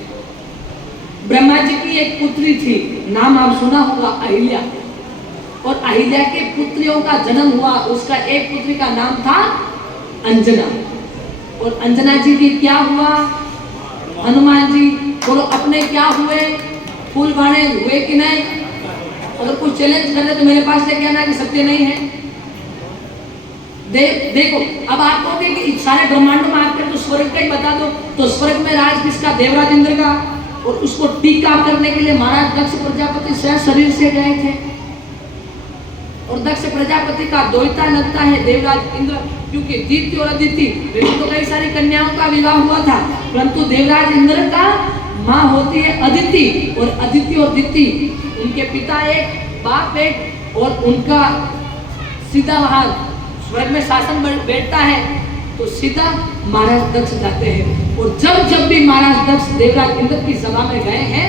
ब्रह्मा जी की एक पुत्री थी, नाम आप सुना होगा, अहिल्या। और अहिल्या के पुत्रियों का जन्म हुआ, उसका एक पुत्री का नाम था अंजना। और अंजना जी की क्या हुआ? हनुमान जी। बोलो अपने क्या हुए? फूल बाणे हुए कि नहीं? अगर कोई चैलेंज करे तो मेरे पास से कहना कि सत्य नहीं है। देखो, अब आप कहोगे कि सारे ब्रह्मांड में आकर तो स्वर्ग का ही बता दो, तो स्वर्ग में राज किसका? देवराज इंद्र का। और उसको टीका करने के लिए महाराज दक्ष प्रजापति स्वयं शरीर से गए थे। और दक्ष प्रजापति का द्वैता लगता है देवराज इंद्र, क्योंकि दित्य और अदिति, वैसे तो कई सारी कन्याओं का विवाह हुआ था, परंतु देवराज इंद्र का माँ होती है अदिति, और अदिति और दिति उनके पिता एक, बाप एक, और उनका सीधा वहां स्वर्ग में शासन बैठता है, तो सीधा महाराज दक्ष जाते हैं। और जब जब भी महाराज दक्ष देवराज इंद्र की सभा में गए हैं,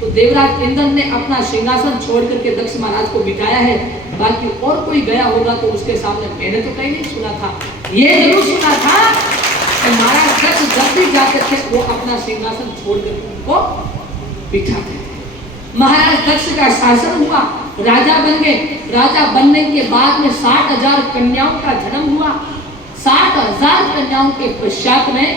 तो देवराज इंद्र ने अपना सिंहासन छोड़ करके दक्ष महाराज को बिठाया है। बाकी और कोई गया होगा तो उसके सामने मैंने तो कहीं नहीं सुना था। ये जरूर सुना था कि महाराज दक्ष जब भी जाते थे वो अपना सिंहासन छोड़ करके उनको बिठाते थे। महाराज दक्ष का शासन हुआ, राजा बन गए। राजा बनने के बाद में 60,000 कन्याओं का जन्म हुआ। 60,000 कन्याओं के पश्चात में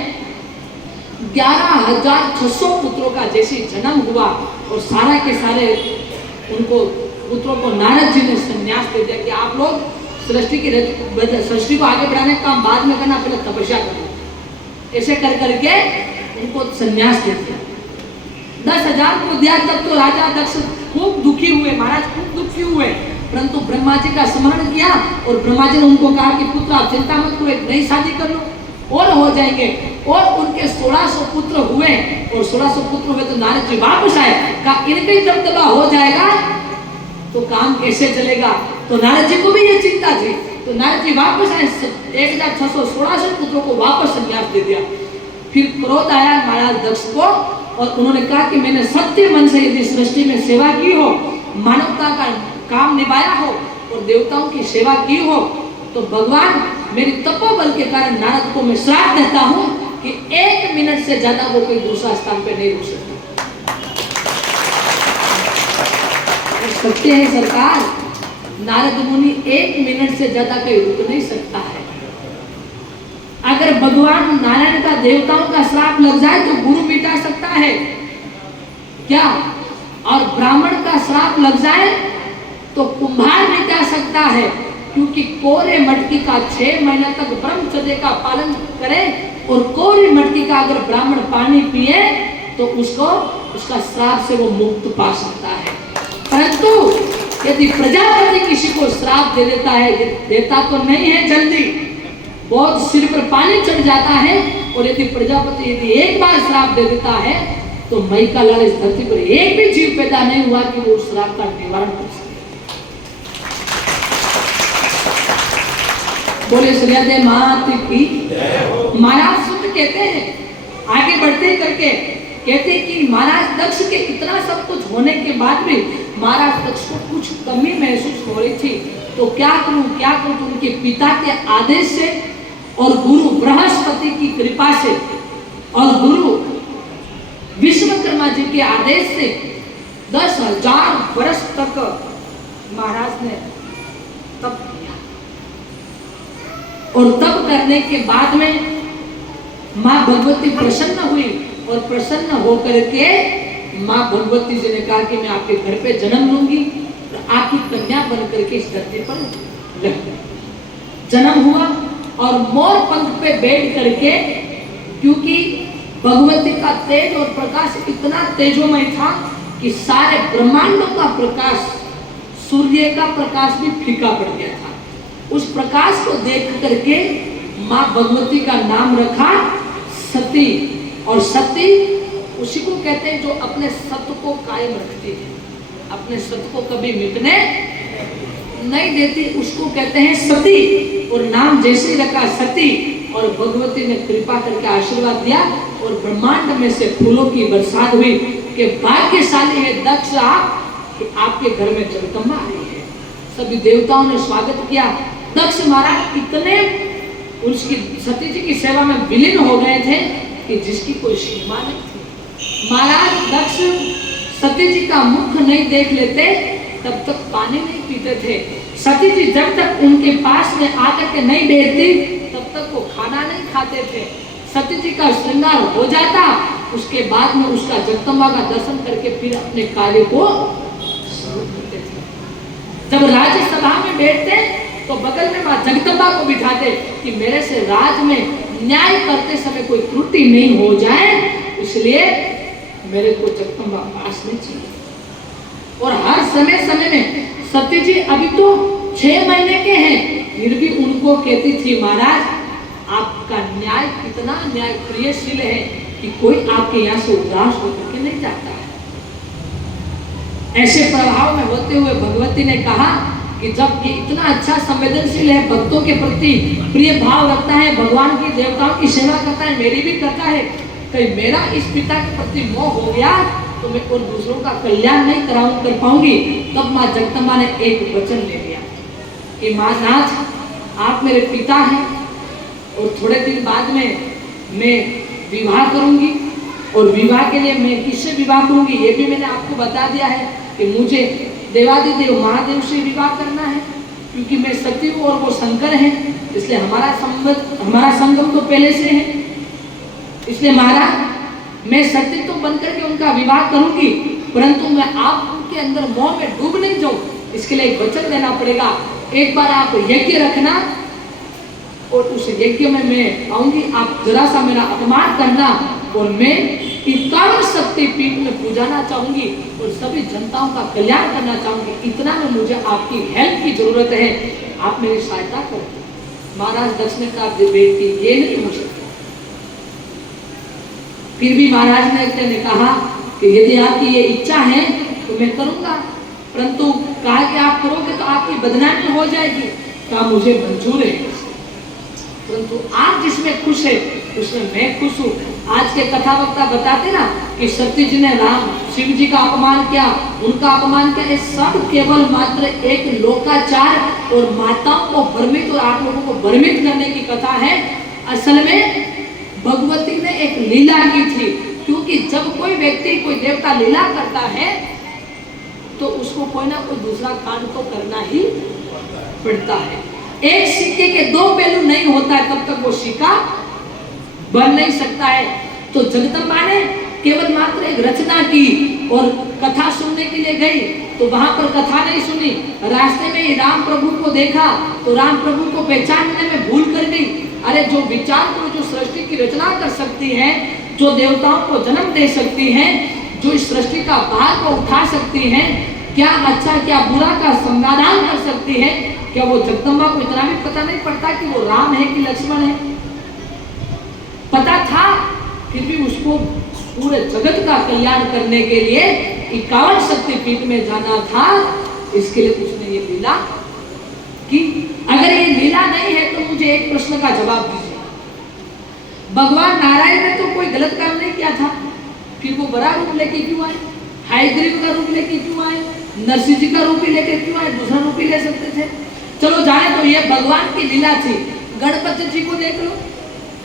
11,600 पुत्रों का जैसे जन्म हुआ, और सारा के सारे उनको पुत्रों को नारद जी ने संन्यास दे दिया कि आप लोग सृष्टि को आगे बढ़ाने का काम बाद में करना, पहले तपस्या करना। ऐसे कर करके उनको संन्यास दे दिया। 10,000 को दिया, तब तो राजा दक्ष खूब दुखी हुए, महाराज खूब दुखी हुए, परंतु ब्रह्मा जी का स्मरण किया और ब्रह्मा जी ने उनको कहा कि पुत्र आप चिंता मत करो, एक नई शादी कर लो और हो जाएंगे। और उनके 1600 पुत्र हुए, और 1600 पुत्र हुए तो नारद जी वापस आए, कहा इनके दबदबा हो जाएगा तो काम कैसे चलेगा। तो नारद जी को भी ये चिंता थी, तो नारद जी वापस आए, 1600 पुत्रों को वापस संन्यास दे दिया। फिर क्रोध आया महाराज दक्ष को, और उन्होंने कहा कि मैंने सत्य मन से यदि सृष्टि में सेवा की हो, मानवता का काम निभाया हो और देवताओं की सेवा की हो, तो भगवान मेरी तपोबल के कारण नारद को मैं श्राप देता हूं कि 1 मिनट से ज्यादा वो कोई दूसरा स्थान पे नहीं रुक सकता। सत्य है सरकार, नारद मुनि 1 मिनट से ज्यादा कहीं रुक नहीं सकता है। अगर भगवान नारायण का देवताओं का श्राप लग जाए तो गुरु मिटा सकता है क्या? और ब्राह्मण का श्राप लग जाए तो कुम्हार मिटा सकता है, क्योंकि कोरे मटकी का 6 महीने तक ब्रह्मचर्य का पालन करे, और कोरे मटकी का अगर ब्राह्मण पानी पिए तो उसको उसका श्राप से वो मुक्त पा सकता है। परंतु यदि प्रजापति किसी को श्राप दे देता है, देता तो नहीं है जल्दी, बहुत सिर पर पानी चढ़ जाता है, और यदि प्रजापति यदि एक बार श्राप दे देता है तो मई का लाल इस धरती पर एक भी जीव पैदा नहीं हुआ कि वो उस श्राप का निवारण कर सके। बोले श्रीहदे मात की। महाराज सुत कहते हैं, आगे बढ़ते करके कहते कि महाराज दक्ष के इतना सब कुछ होने के बाद भी महाराज दक्ष को कुछ कमी महसूस हो रही थी। तो क्या करूं तो उनके पिता के आदेश से और गुरु बृहस्पति की कृपा से और गुरु विश्वकर्मा जी के आदेश से 10,000 वर्ष तक महाराज ने तप किया। और तप करने के बाद में माँ भगवती प्रसन्न हुई, और प्रसन्न होकर के माँ भगवती जी ने कहा कि मैं आपके घर पे जन्म लूंगी, आपकी कन्या बन करके इस धरती पर जन्म हुआ। और मोर पंख पे बैठ करके, क्योंकि भगवती का तेज और प्रकाश इतना तेजोमय था कि सारे ब्रह्मांडों का प्रकाश, सूर्य का प्रकाश भी फीका पड़ गया था। उस प्रकाश को देख करके माँ भगवती का नाम रखा सती। और सती उसी को कहते हैं जो अपने सत्य को कायम रखती है, अपने सत्य को कभी मिटने नहीं देती, उसको कहते हैं सती। और नाम जैसे रखा सती, और भगवती ने कृपा करके आशीर्वाद दिया, और ब्रह्मांड में से फूलों की बरसात हुई कि भाग्यशाली है दक्ष आप कि आपके घर में जगदम्बा आई है। सभी देवताओं ने स्वागत किया। दक्ष महाराज इतने उसकी सती जी की सेवा में विलीन हो गए थे कि जिसकी कोई सीमा नहीं थी। महाराज दक्ष सती जी का मुख नहीं देख लेते तब तक पानी नहीं पीते थे। सती जी जब तक उनके पास में आकर के नहीं बैठती तब तक वो खाना नहीं खाते थे। सती जी का श्रृंगार हो जाता, उसके बाद में उसका जगदम्बा का दर्शन करके फिर अपने कार्य को शुरू करते थे। जब राज्यसभा में बैठते तो बगल में मां जगदम्बा को बिठाते कि मेरे से राज में न्याय करते समय कोई त्रुटि नहीं हो जाए, इसलिए मेरे को जगदम्बा पास में चाहिए। और हर समय समय में सती जी अभी तो 6 महीने के हैं, फिर भी उनको कहती थी महाराज आपका न्याय कितना न्याय प्रियशील है कि कोई आपके यहाँ से उदास होकर के नहीं जाता है। ऐसे प्रभाव में होते हुए भगवती ने कहा कि जब ये इतना अच्छा संवेदनशील है, भक्तों के प्रति प्रिय भाव रखता है, भगवान की देवताओं की सेवा करता है, मेरी भी करता है, कहीं मेरा इस पिता के प्रति मोह हो गया तो मैं और दूसरों का कल्याण नहीं कर पाऊंगी। तब माँ जगदम्बा ने एक वचन ले लिया कि महाराज आप मेरे पिता हैं और थोड़े दिन बाद में मैं विवाह करूंगी, और विवाह के लिए मैं किससे विवाह करूंगी ये भी मैंने आपको बता दिया है कि मुझे देवादिदेव महादेव से विवाह करना है, क्योंकि मैं सती हूँ और वो शंकर हैं, इसलिए हमारा संगम तो पहले से है। इसलिए महाराज मैं सती तो बनकर के उनका विवाह करूंगी, परंतु मैं आप उनके अंदर मोह में डूब नहीं जाऊं, इसके लिए एक वचन देना पड़ेगा। एक बार आप यज्ञ रखना और उस यज्ञ में मैं आऊंगी, आप जरा सा मेरा अपमान करना और मैं 51 शक्तिपीठ में पूजाना चाहूंगी और सभी जनताओं का कल्याण करना चाहूंगी। इतना में मुझे आपकी हेल्प की जरूरत है, आप मेरी सहायता करें। महाराज दक्ष ने कहा बेटी ये नहीं हो सकता। फिर भी महाराज ने कहा कि यदि आपकी ये इच्छा है तो मैं करूंगा, परंतु कहा कि आप करोगे तो आपकी बदनामी हो जाएगी। कहा मुझे मंजूर है, परंतु आप जिसमें खुश है उसमें मैं खुश हूँ। आज के कथा वक्ता बताते ना कि सती जी ने राम शिव जी का अपमान किया, उनका अपमान किया, ये सब केवल मात्र एक लोकाचार और माताओं को भ्रमित और आप लोगों को भ्रमित करने की कथा है। असल में भगवती ने एक लीला की थी, क्योंकि जब कोई व्यक्ति कोई देवता लीला करता है तो उसको कोई ना कोई दूसरा कांड तो करना ही पड़ता है। एक सिक्के के 2 पहलू नहीं होता है तब तक वो सिक्का बन नहीं सकता है। तो जगदम्बा ने केवल मात्र एक रचना की और कथा सुनने के लिए गई तो वहां पर कथा नहीं सुनी, रास्ते में ही राम प्रभु को देखा तो राम प्रभु को पहचानने में भूल कर गई। अरे जो विचार को जो सृष्टि की रचना कर सकती है, जो देवताओं को जन्म दे सकती है, जो इस सृष्टि का भार को उठा सकती है, क्या अच्छा क्या बुरा का समाधान कर सकती है, क्या वो जगदम्बा को इतना भी पता नहीं पड़ता कि वो राम है कि लक्ष्मण है? पता था, फिर भी उसको पूरे जगत का कल्याण करने के लिए 51 शक्तिपीठ में जाना था, इसके लिए उसने ये लीला की। अगर ये लीला नहीं है तो मुझे एक प्रश्न का जवाब दीजिए, भगवान नारायण ने तो कोई गलत काम नहीं किया था, फिर वो बड़ा रूप लेके क्यों आए? हायग्रीव का रूप लेके क्यों आए? नरसिंह जी का रूप ही लेके क्यों आए? दूसरा रूप ही ले सकते थे। चलो जाने तो ये भगवान की लीला थी। गणपति जी को देख लो,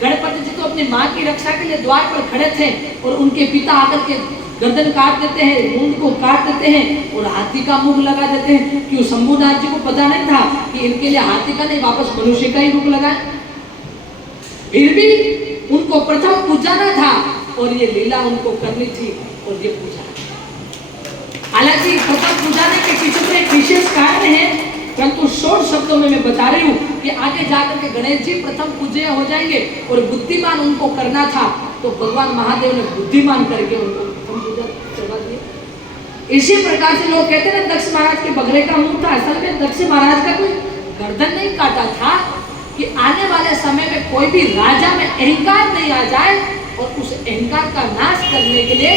गणपति जी तो अपनी माँ की रक्षा के लिए द्वार पर खड़े थे और उनके पिता आकर के गर्दन काट देते हैं, मुंड को काट देते हैं और हाथी का मुख लगा देते हैं। क्यों शंभुनाथ जी को पता नहीं था कि इनके लिए हाथी का नहीं वापस मनुष्य का ही रूप लगाए? फिर भी उनको प्रथम पूजाना था और ये लीला उनको करनी थी और ये पूजा। हालांकि प्रथम पूजाने के पीछे तो एक विशेष कारण है, परंतु शॉर्ट शब्दों में मैं बता रही हूँ कि आगे जाकर के गणेश जी प्रथम पूज्य हो जाएंगे और बुद्धिमान उनको करना था तो भगवान महादेव ने बुद्धिमान करके उनको प्रथम पूजा करवा दिया। इसी प्रकार से लोग कहते हैं दक्ष महाराज के बगले का मुंह था, असल में दक्ष महाराज का कोई गर्दन नहीं काटा था कि आने वाले समय में कोई भी राजा में अहंकार नहीं आ जाए और उस अहंकार का नाश करने के लिए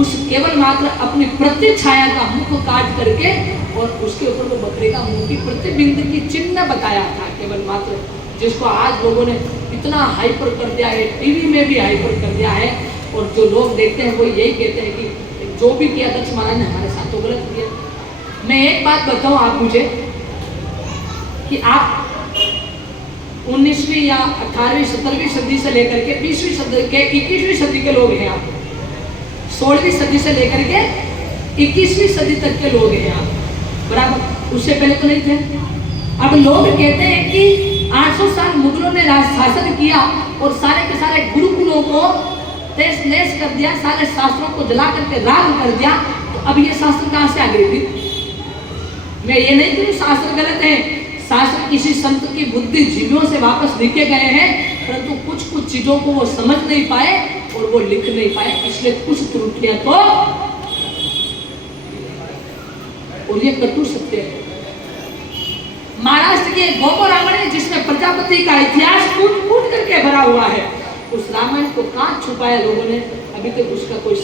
उस केवल मात्र अपनी प्रतिछाया का मुख काट करके और उसके ऊपर वो बकरे का मुंह की प्रतिबिंब की चिन्ह बताया था, केवल मात्र, जिसको आज लोगों ने इतना हाइपर कर दिया है, टीवी में भी हाइपर कर दिया है और जो लोग देखते हैं वो यही कहते हैं कि जो भी किया दक्ष महाराज ने हमारे साथ तो गलत किया। मैं एक बात बताऊं आप मुझे कि आप 19वीं या 18वीं 17वीं सदी से लेकर के 20वीं सदी के 21वीं सदी के लोग हैं। आप 16वीं सदी से लेकर के 21वीं सदी तक के लोग हैं यहाँ, बराबर। उससे पहले तो नहीं थे। अब लोग कहते हैं कि 800 साल मुगलों ने राज शासन किया और सारे के सारे गुरुकुलों को तहस नहस कर दिया, सारे शास्त्रों को जला करके राग कर दिया, तो अब ये शास्त्र कहाँ से आ गई थी? मैं ये नहीं कहूँ शास्त्र गलत है, शास्त्र किसी संत की बुद्धिजीवियों से वापस लिखे गए हैं, परंतु कुछ कुछ चीजों को वो समझ नहीं पाए और वो लिख नहीं पाए, इसलिए कुछ त्रुटियां तो, और ये कटु सत्य है। महाराष्ट्र के गोपो रामायण है जिसमें प्रजापति का इतिहास कूट कूट करके भरा हुआ है, उस रामायण को कहाँ छुपाया लोगों ने, अभी तक उसका कोई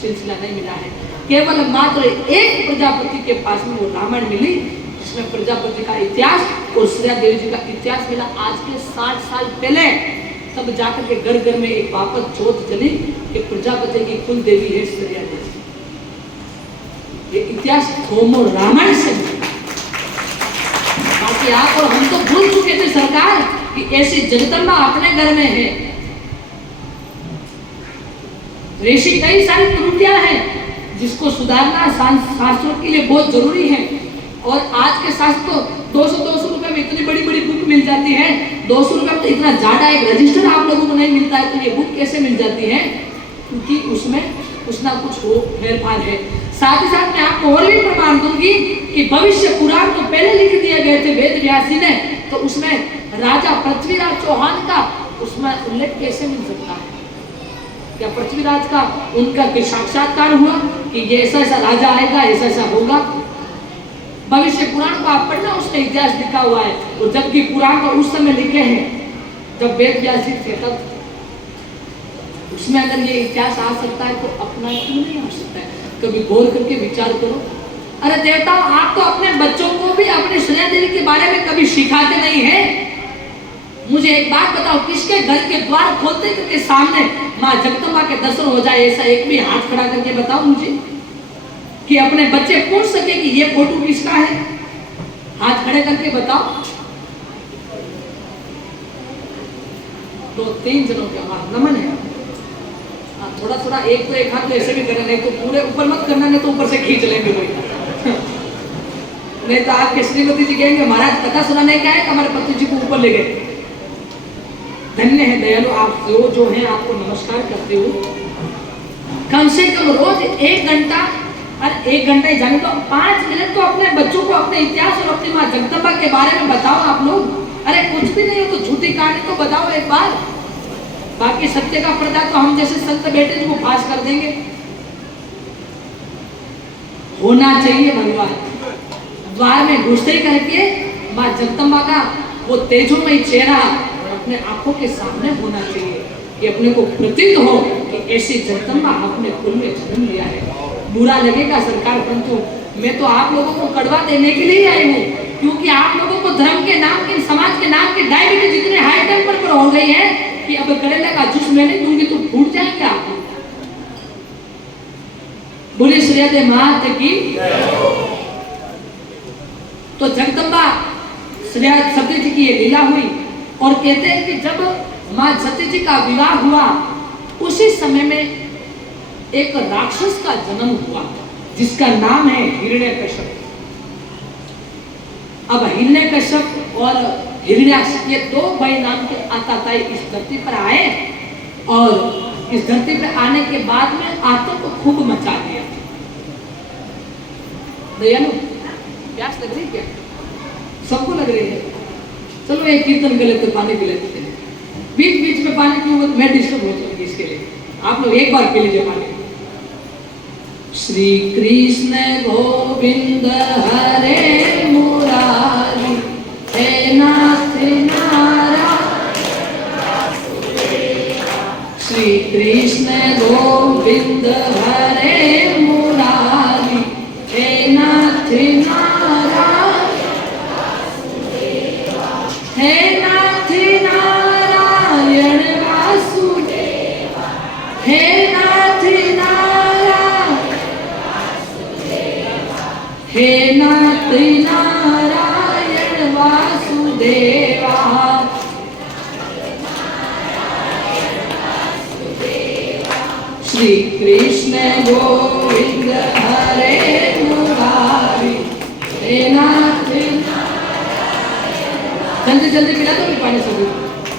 सिलसिला नहीं मिला है। केवल मात्र एक प्रजापति के पास में वो रामायण मिली जिसमें प्रजापति का इतिहास और श्रेया देवी जी का इतिहास मिला। आज के 60 साल पहले तब जाकर के घर घर में एक वापस जोत जली कि प्रजापति की कुल देवी है श्रेया देवी। ये इतिहास थोमो रामायण से मिला। बाकी आप और हम तो भूल चुके थे सरकार कि ऐसी जगदम्बा अपने घर में है। ऐसी कई सारी त्रुटियां हैं जिसको सुधारना शास्त्रों के लिए बहुत जरूरी है। और आज के शास्त्र तो 200 रुपए में इतनी बड़ी बड़ी बुक मिल जाती है। 200 रुपए में तो इतना ज्यादा एक रजिस्टर आप लोगों को नहीं मिलता है, तो ये बुक कैसे मिल जाती है? क्योंकि उसमें कुछ ना कुछ हो फेरफार है। साथ ही साथ मैं आपको और भी प्रमाण दूंगी कि भविष्य पुराण तो पहले लिख दिए गए थे वेद व्यास जी ने, तो उसमें राजा पृथ्वीराज चौहान का उसमें उल्लेख कैसे मिल सकता है? क्या पृथ्वीराज का उनका कोई साक्षात्कार हुआ कि ये ऐसा ऐसा राजा आएगा, ऐसा ऐसा होगा? भविष्य पुराण को आप पढ़ना, उसमें इतिहास लिखा हुआ है। और जबकि पुराण को उस समय लिखे हैं जब वेद व्यास जी थे, तब उसमें अगर ये इतिहास आ सकता है तो अपना क्यों नहीं आ सकता है? कभी गौर करके विचार करो। अरे देवताओं, आप तो अपने बच्चों को भी अपने श्रेया देवी के बारे में कभी सिखाते नहीं है। मुझे एक बात बताओ, किसके घर के द्वार खोलते करके सामने माँ जगदम्बा के दर्शन हो जाए, ऐसा एक भी हाथ खड़ा करके बताओ मुझे, कि अपने बच्चे पूछ सके कि ये फोटो किसका है? हाथ खड़े करके बताओ। 2-3 जनों के हाथ नमन है। थोड़ा थोड़ा एक तो एक हाथ तो ऐसे भी करना, नहीं तो पूरे ऊपर मत करना, नहीं तो ऊपर से खींच लेंगे कोई। नहीं तो आपके श्रीमती जी कहेंगे महाराज कथा सुनाने क्या है, हमारे पति जी को ऊपर ले गए। धन्य है दयालु आप जो है, आपको नमस्कार करते हो। कम से कम रोज 1 घंटा, और 1 घंटा ही जाने तो 5 मिनट तो अपने बच्चों को अपने इतिहास और अपनी माँ जगदम्बा के बारे में बताओ आप लोग। अरे कुछ भी नहीं हो तो झूठी कहानी तो बताओ एक बार। बाकी सत्य का पर्दा तो हम जैसे संत बेटे जो पास कर देंगे। होना चाहिए भगवान द्वार में घुसते करके माँ जगदम्बा का वो तेजोमय चेहरा अपने आंखों के सामने होना चाहिए कि अपने को प्रतीत हो कि ऐसी जगदम्बा अपने कुल में जन्म लिया है। बुरा लगेगा सरकार, परंतु मैं तो आप लोगों को कड़वा देने के लिए आई हूँ, क्योंकि आप लोगों को धर्म के नाम के, समाज के नाम के डायबिटीज इतने हाई टेम्पर पर हो गई है कि अब करेला का जूस मैं नहीं दूंगी तो फूट जाएंगे आप। बोलिए श्रेया देवी माता की। तो जगदम्बा श्रेया सती जी की ये लीला हुई, और कहते हैं कि जब माँ सती जी का विवाह हुआ उसी समय में एक राक्षस का जन्म हुआ जिसका नाम है हिरण्यकश्यप। अब हिरण्यकश्यप और हिरण्याक्ष ये 2 भाई नाम के आताताई इस धरती पर आए, और इस धरती पर आने के बाद में आतंक को खूब मचा दिया। दयालु प्यास लग रही क्या? सबको लग रही है। चलो एक कीर्तन कर लेते, पानी पी लेते हैं। बीच बीच में पानी पीऊंगा तो मैं डिस्टर्ब हो जाऊंगी, इसके लिए आप लोग एक बार पी लीजिए पानी। श्री कृष्ण गोविंद हरे मुरारी, हे नाथ नारायण। श्री कृष्ण गोविंद हरे मुरारी, हे नाथ नारायण। हे नाथ नारायण वासुदेवा, हे नाथ नारायण, हे नाथ नारायण वासुदेवा। श्री कृष्ण गोविंद हरे मुरारी हे नाथ। जल्दी जल्दी मिला तो भी पानी सभी।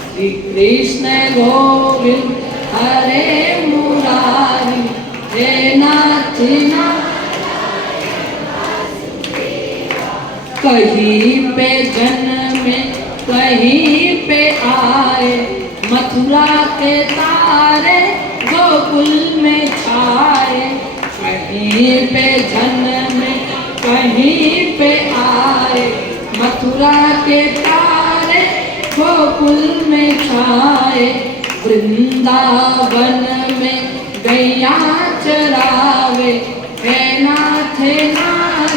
श्री कृष्ण गोविंद हरे मुरारी हे नाथ कहीं पे जन्मे कहीं पे आए, मथुरा के तारे गोकुल में छाए। कहीं पे जन्मे कहीं पे आए, मथुरा के तारे गोकुल में छाए। वृंदावन में गैया चरावे हे नाथ नारायण।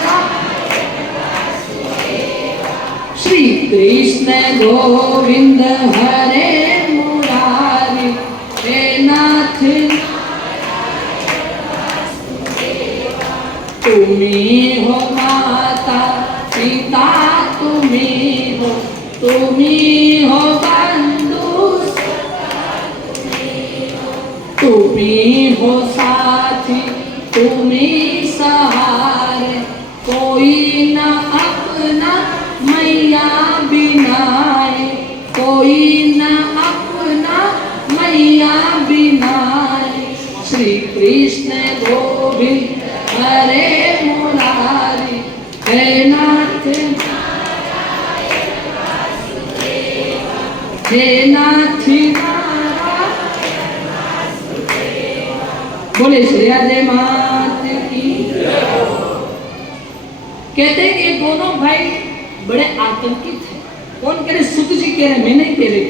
श्री कृष्ण गोविंद हरे मुरारी हे नाथ। तुम्ही हो माता सीता, तुम्ही हो बंधु, तुम्ही हो साथी, तुम्ही सहारे। कोई न अपना मैया बिनाए, कोई न अपना मैया बिनाए। श्री कृष्ण गोविंद हरे मुरारी हे नाथ हे नाथ बोले श्री राधे मात की। कहते हैं ये दोनों भाई बड़े आतंकित हैं। कौन कह रहे? सुत जी कह रहे, मैं नहीं कह रही।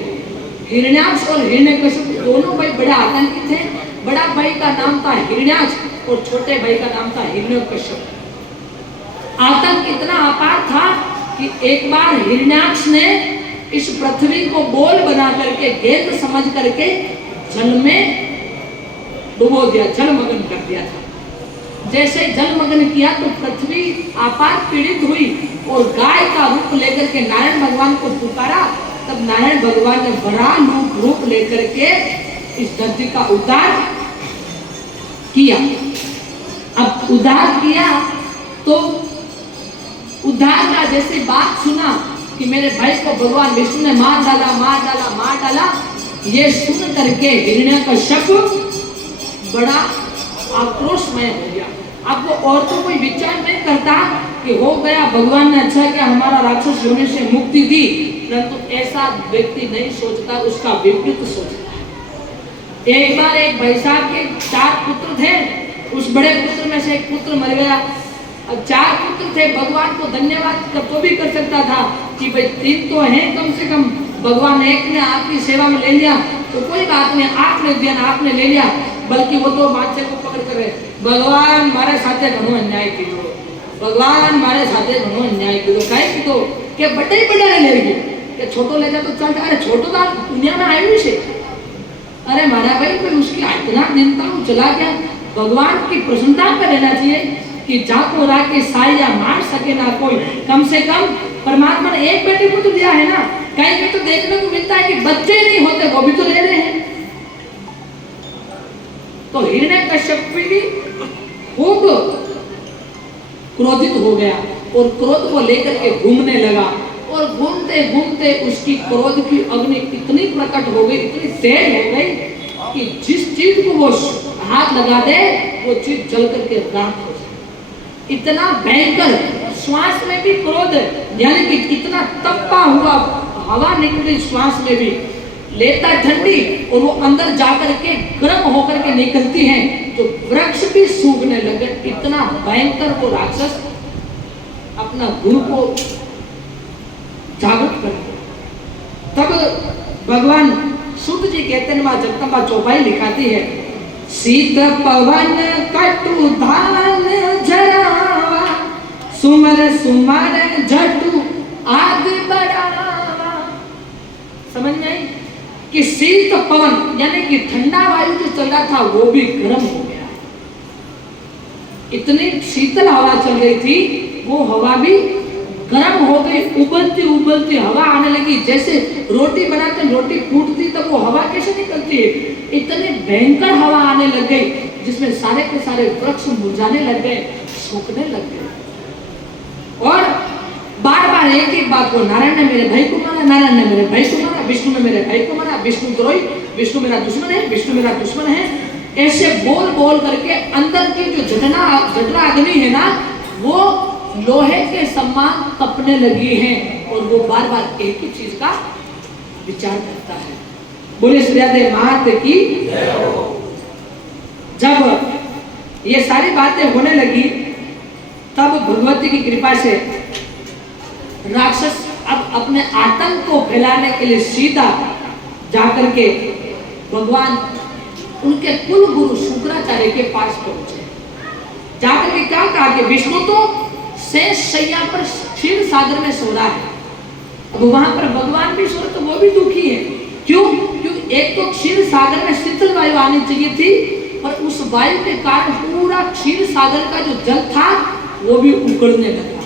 हिरण्याक्ष और हिरण्यकश्यप दोनों भाई बड़े आतंकित हैं। बड़ा भाई का नाम था हिरण्याक्ष और छोटे भाई का नाम था हिरण्यकश्यप। आतंक इतना अपार था कि एक बार हिरण्याक्ष ने इस पृथ्वी को बोल बना करके गेंद समझ करके जल में डुबो दिया, जलमग्न कर दिया था। जैसे जलमग्न किया तो पृथ्वी अपार पीड़ित हुई और गाय का रूप लेकर के नारायण भगवान को पुकारा। तब नारायण भगवान ने बड़ा रूप लेकर के इस धरती का उद्धार किया। अब उद्धार किया तो उद्धार का जैसे बात सुना कि मेरे भाई को भगवान विष्णु ने मार डाला, ये सुन करके हिरण्यकश्यप बड़ा आक्रोशमय हो गया। अब वो और तो कोई विचार नहीं करता कि हो गया, भगवान ने अच्छा किया, हमारा राक्षस होने से मुक्ति दी, परंतु ऐसा व्यक्ति नहीं सोचता, उसका विपरीत सोचता है। एक बार एक भाई साहब के 4 पुत्र थे, उस बड़े पुत्र में से एक पुत्र मर गया। अब 4 पुत्र थे, भगवान को धन्यवाद तो भी कर सकता था कि भाई 3 तो हैं कम से कम, भगवान एक ने आपकी सेवा में ले लिया तो कोई बात नहीं, आपने दिया ना आपने ले लिया। बल्कि वो तो बादशाह को पकड़ कर रहे, भगवान मारे साथे घणो अन्याय कियो, भगवान मारे साथे घणो अन्याय कियो। काहे कीधो के बड़े ने ले गयो के छोटो ले जा तो चल। अरे छोटो तो दुनिया में आयो छे। अरे मारा भाई कोई उसकी इतना दिनता हूं चला गया। भगवान की प्रसन्नता पर रहना चाहिए कि जाको राके साया मार सके ना कोई। कम से कम परमात्मा ने एक बेटे पुत्र दिया है ना। कहीं पे तो देखने को मिलता है कि बच्चे नहीं होते, वो भी तो ले रहे हैं। तो हिरण्यकश्यप भी खूब क्रोधित हो गया और क्रोध को लेकर के घूमने लगा और घूमते घूमते उसकी क्रोध की अग्नि इतनी प्रकट हो गई, इतनी तेज हो गई कि जिस चीज को वो हाथ लगा दे वो चीज जल करके राख हो जाए। इतना भयंकर, श्वास में भी क्रोध, यानी कि इतना तपता हुआ हवा निकली श्वास में भी, लेता ठंडी और वो अंदर जाकर के गर्म होकर के निकलती है, तो वृक्ष भी सूखने लगे। इतना भयंकर वो राक्षस अपना गुरु को जागृत कर दिया। तब भगवान सूत जी कहते हैं, मां जगदम्बा चौपाई लिखाती है, शीत पवन कटु धान जरावा, सुमर सुमर जटु आग बढ़ावा। समझ में आई कि शीत पवन यानी कि ठंडा वायु जो चल रहा था वो भी गर्म हो गया। इतनी शीतल हवा चल रही थी, वो हवा भी गर्म हो गई। उबलती उबलती हवा आने लगी। जैसे रोटी बनाते रोटी फूटती तब वो हवा कैसे निकलती है, इतनी भयंकर हवा आने लग गई जिसमें सारे के सारे वृक्ष मुरझाने लग गए, सूखने लग गए। और बार बार एक एक बात को, नारायण ने मेरे भाई को मारा, नारायण ने मेरे भाई को मारा, विष्णु ने मेरे भाई को मारा, विष्णु द्रोही, विष्णु मेरा दुश्मन है, विष्णु मेरा दुश्मन है, ऐसे बोल बोल करके अंदर की जो जठरा अग्नि है ना, वो लोहे के समान तपने लगी है और वो बार बार एक ही चीज का विचार करता है। बोले सूर्यादेव मात की। जब ये सारी बातें होने लगी तब भगवती की कृपा से राक्षस अब अपने आतंक को फैलाने के लिए सीधा जाकर के भगवान उनके कुल गुरु शुक्राचार्य के पास पहुंचे। जाकर के क्या कहा कि विष्णु तो शेष शैया पर क्षीर सागर में सो रहा है। अब वहां पर भगवान भी सो रहे तो वो भी दुखी है। क्यों? क्योंकि एक तो क्षीर सागर में शीतल वायु आनी चाहिए थी, पर उस वायु के कारण पूरा क्षीर सागर का जो जल था वो भी उगड़ने लगा।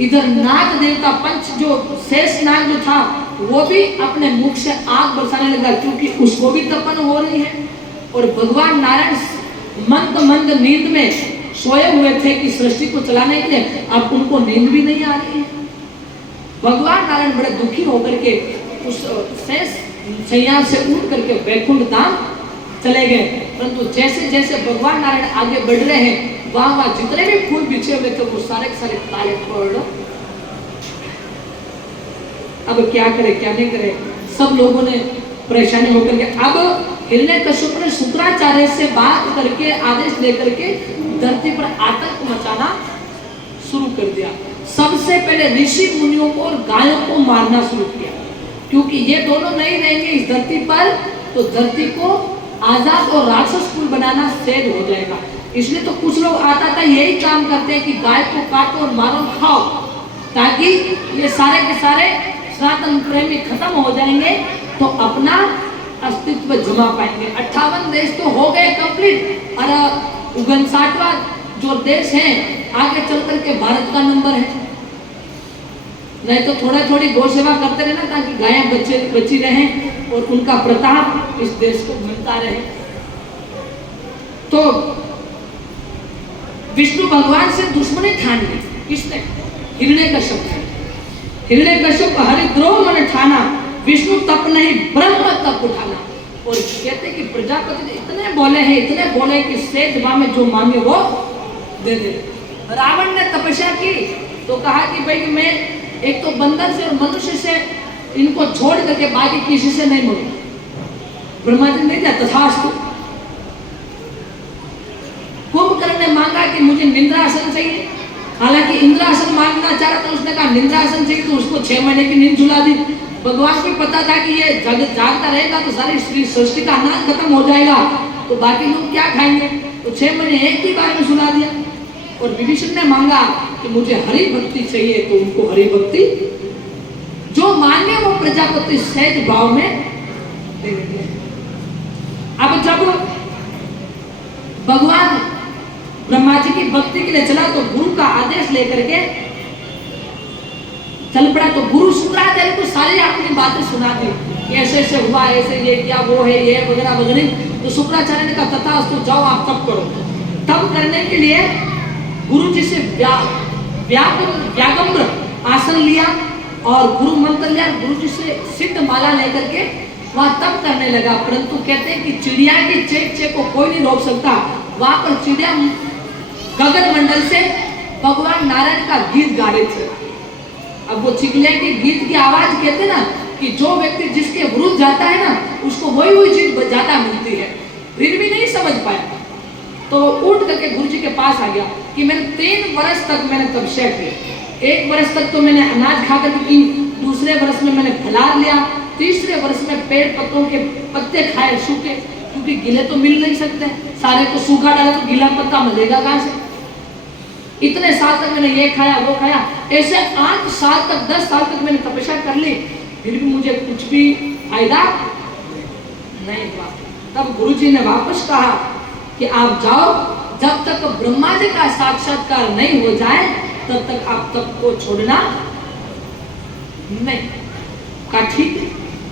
इधर नाग देवता पंच जो शेष नाग जो था वो भी अपने मुख से आग बरसाने लगा, क्योंकि उसको भी तपन हो रही है। और भगवान नारायण मंद मंद नींद में सोए हुए थे कि सृष्टि को चलाने के लिए, अब उनको नींद भी नहीं आ रही है। भगवान नारायण बड़े दुखी होकर के उस शेष शैया से उठ करके वैकुंठ धाम चले गए। परंतु जैसे जैसे भगवान नारायण आगे बढ़ रहे हैं, वहां वहां जितने भी फूल बिछे हुए थे वो सारे के सारे काले पड़। अब क्या करे क्या नहीं करे, सब लोगों ने परेशानी होकर के अब हिरण्यकश्यप ने शुक्राचार्य से बात करके आदेश लेकर के धरती पर आतंक मचाना शुरू कर दिया। सबसे पहले ऋषि मुनियों को और गायों को मारना शुरू किया, क्योंकि ये दोनों नहीं रहेंगे इस धरती पर तो धरती को आजाद और राक्षस कुल बनाना सेध हो जाएगा। इसलिए तो कुछ लोग आता था यही काम करते हैं कि गाय को काटो और मारो खाओ, ताकि ये सारे के सारे सनातन प्रेमी खत्म हो जाएंगे तो अपना अस्तित्व जमा पाएंगे। 58 देश तो हो गए कंप्लीट और 59वां जो देश है आगे चल करके भारत का नंबर है। नहीं तो थोड़ा थोड़ी गौ सेवा करते रहना ताकि गायें बची रहें और उनका प्रताप इस देश को मिलता रहे। तो विष्णु भगवान से दुश्मनी ठान ली। किसने? हिरण्यकश्यप ने। हिरण्यकश्यप हरिद्रोह मन ठाना, विष्णु तप नहीं ब्रह्म तप उठाना। और कहते कि प्रजापति ने इतने बोले कि सेठ में जो मांगे वो दे दे। रावण ने तपस्या की तो कहा कि भाई मैं एक तो बंदर से और मनुष्य से इनको छोड़ करके बाकी किसी से नहीं मरूं। ब्रह्मा जी नहीं जाता तथास्तु। कुंभकर्ण ने मांगा कि मुझे निंद्रासन चाहिए, हालांकि इंद्रासन मांगना चाहा तो उसने कहा निंद्रासन चाहिए, तो उसको 6 महीने की नींद झुला दी। भगवान को पता था कि ये जागता रहेगा तो सारी सृष्टि का अनाज खत्म हो जाएगा, तो बाकी लोग क्या खाएंगे, तो 6 महीने एक ही बार में सुना दिया। और विभीषण ने मांगा कि मुझे हरि भक्ति चाहिए, तो उनको हरि भक्ति जो मांगे वो प्रजापति सहज भाव में दे देंगे। अब जब भगवान ब्रह्मा जी की भक्ति के लिए चला तो गुरु का आदेश लेकर के चल पड़ा। तो गुरु शुक्राचार्य को सारी अपनी बातें सुना दी, ऐसे ऐसे हुआ, ऐसे ये क्या वो है ये वगैरह वगैरह। तो शुक्राचार्य ने कहा तथास्तु, जाओ आप तप करो। तप करने के लिए गुरु जी से व्यागम्र आसन लिया और गुरु मंत्र लिया। गुरु जी से सिद्ध माला लेकर के वहां तप करने लगा। परंतु कहते हैं कि चिड़िया की चेक चेक को कोई नहीं रोक सकता। वहां पर चिड़िया गगन मंडल से भगवान नारायण का गीत गा रहे थे। अब वो चिड़िया के गीत की आवाज कहते ना कि जो व्यक्ति जिसके विरुद्ध जाता है ना उसको वही चीज ज्यादा मिलती है। फिर भी नहीं समझ पाया तो उठ करके गुरु जी के पास आ गया कि मैंने 3 वर्ष तक मैंने तपस्या की। 1 वर्ष तक तो मैंने अनाज खा कर की, दूसरे वर्ष में मैंने फलाहार लिया, तीसरे वर्ष में पेड़ पत्तों के पत्ते खाए सूखे, क्योंकि गीले तो मिल नहीं सकते, सारे को सूखा डाला तो गीला पत्ता मिलेगा कहां से। इतने साल तक मैंने ये खाया वो खाया, ऐसे 8 साल तक 10 साल तक मैंने तपस्या कर ली, फिर भी मुझे कुछ भी फायदा नहीं हुआ। तब गुरुजी ने वापस कहा कि आप जाओ, जब तक ब्रह्मा जी का साक्षात्कार नहीं हो जाए तब तक आप तप को छोड़ना नहीं। कहा ठीक है।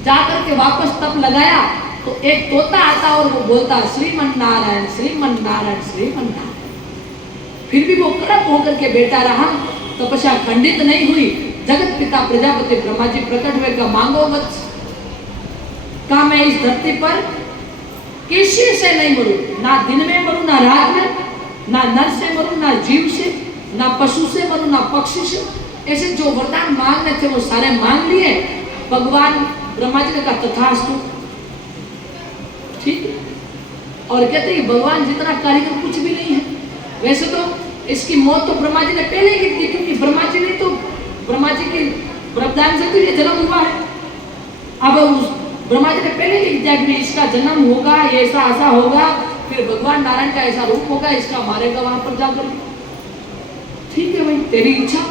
जाकर के वापस तप लगाया तो एक तोता आता और वो बोलता श्रीमन नारायण श्रीमन नारायण श्रीमन नारायण। फिर भी वो कड़क होकर के बैठा रहा, तपस्या खंडित नहीं हुई। जगत पिता प्रजापति ब्रह्मा जी प्रकट हुए का मांगो वत्स, का मैं इस धरती पर किसी से नहीं मरूं, ना दिन में मरूं ना रात में, ना नर से मरूं ना जीव से, ना पशु से मरूं ना पक्षी से। ऐसे जो वरदान मांगने थे वो सारे मांग लिए। भगवान ब्रह्मा जी ने कहा तथास्तु, ठीक है। और कहते हैं भगवान जितना कारीगर कुछ भी नहीं है। वैसे तो इसकी मौत तो ब्रह्मा जी ने पहले ही लिख दी, क्योंकि ब्रह्मा जी ने तो ब्रह्मा जी के वरदान से तो ये जन्म हुआ है। अब उस ब्रह्मा जी ने पहले लिख दिया कि इसका जन्म होगा, ये ऐसा ऐसा होगा, फिर भगवान नारायण का ऐसा रूप होगा, इसका मारेगा वहां पर जाकर। ठीक है भाई, तेरी इच्छा।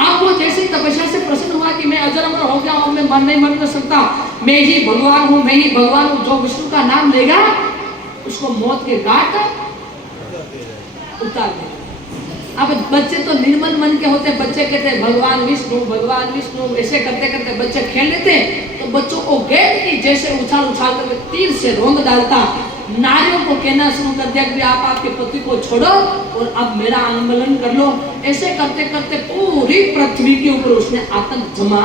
अब वो जैसे तपस्या से प्रसन्न हुआ कि मैं अजर अमर हो गया हूं, मैं मर नहीं मर सकता, मैं ही भगवान हूं, मैं ही भगवान हूं। जो विष्णु का नाम लेगा उसको मौत के घाट उतार दे। अब बच्चे तो निर्मल मन के होते, बच्चे कहते हैं भगवान विष्णु, ऐसे करते करते बच्चे खेल लेते। तो बच्चों को गेंद की जैसे उछाल उछाल कर तीर से रोंद डालता। नारियों को कहना शुरू कर दिया कि आप आपके पति को छोड़ो और अब मेरा आंदोलन कर लो। ऐसे करते करते पूरी पृथ्वी के ऊपर उसने आतंक जमा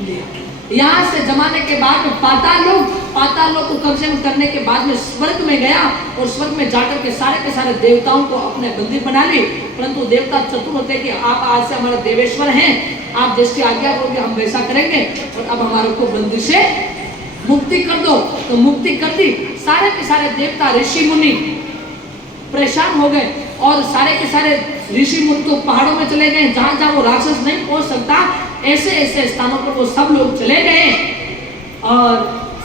लिया। यहाँ से जमाने के बाद में पाताल लोक को कब्जे करने के बाद में स्वर्ग में गया और स्वर्ग में जाकर के सारे देवताओं को अपने बंदी बना ली। परंतु देवता चतुर होते कि आप आज से हमारे देवेश्वर हैं, आप जिसकी आज्ञा करोगे हम वैसा करेंगे, और अब हमारे को बंदी से मुक्ति कर दो। तो मुक्ति कर दी। सारे के सारे देवता ऋषि मुनि परेशान हो गए और सारे के सारे ऋषि मुनि तो पहाड़ों में चले गए, जहां जहां वो राक्षस नहीं पहुंच सकता, ऐसे ऐसे स्थानों पर वो सब लोग चले गए और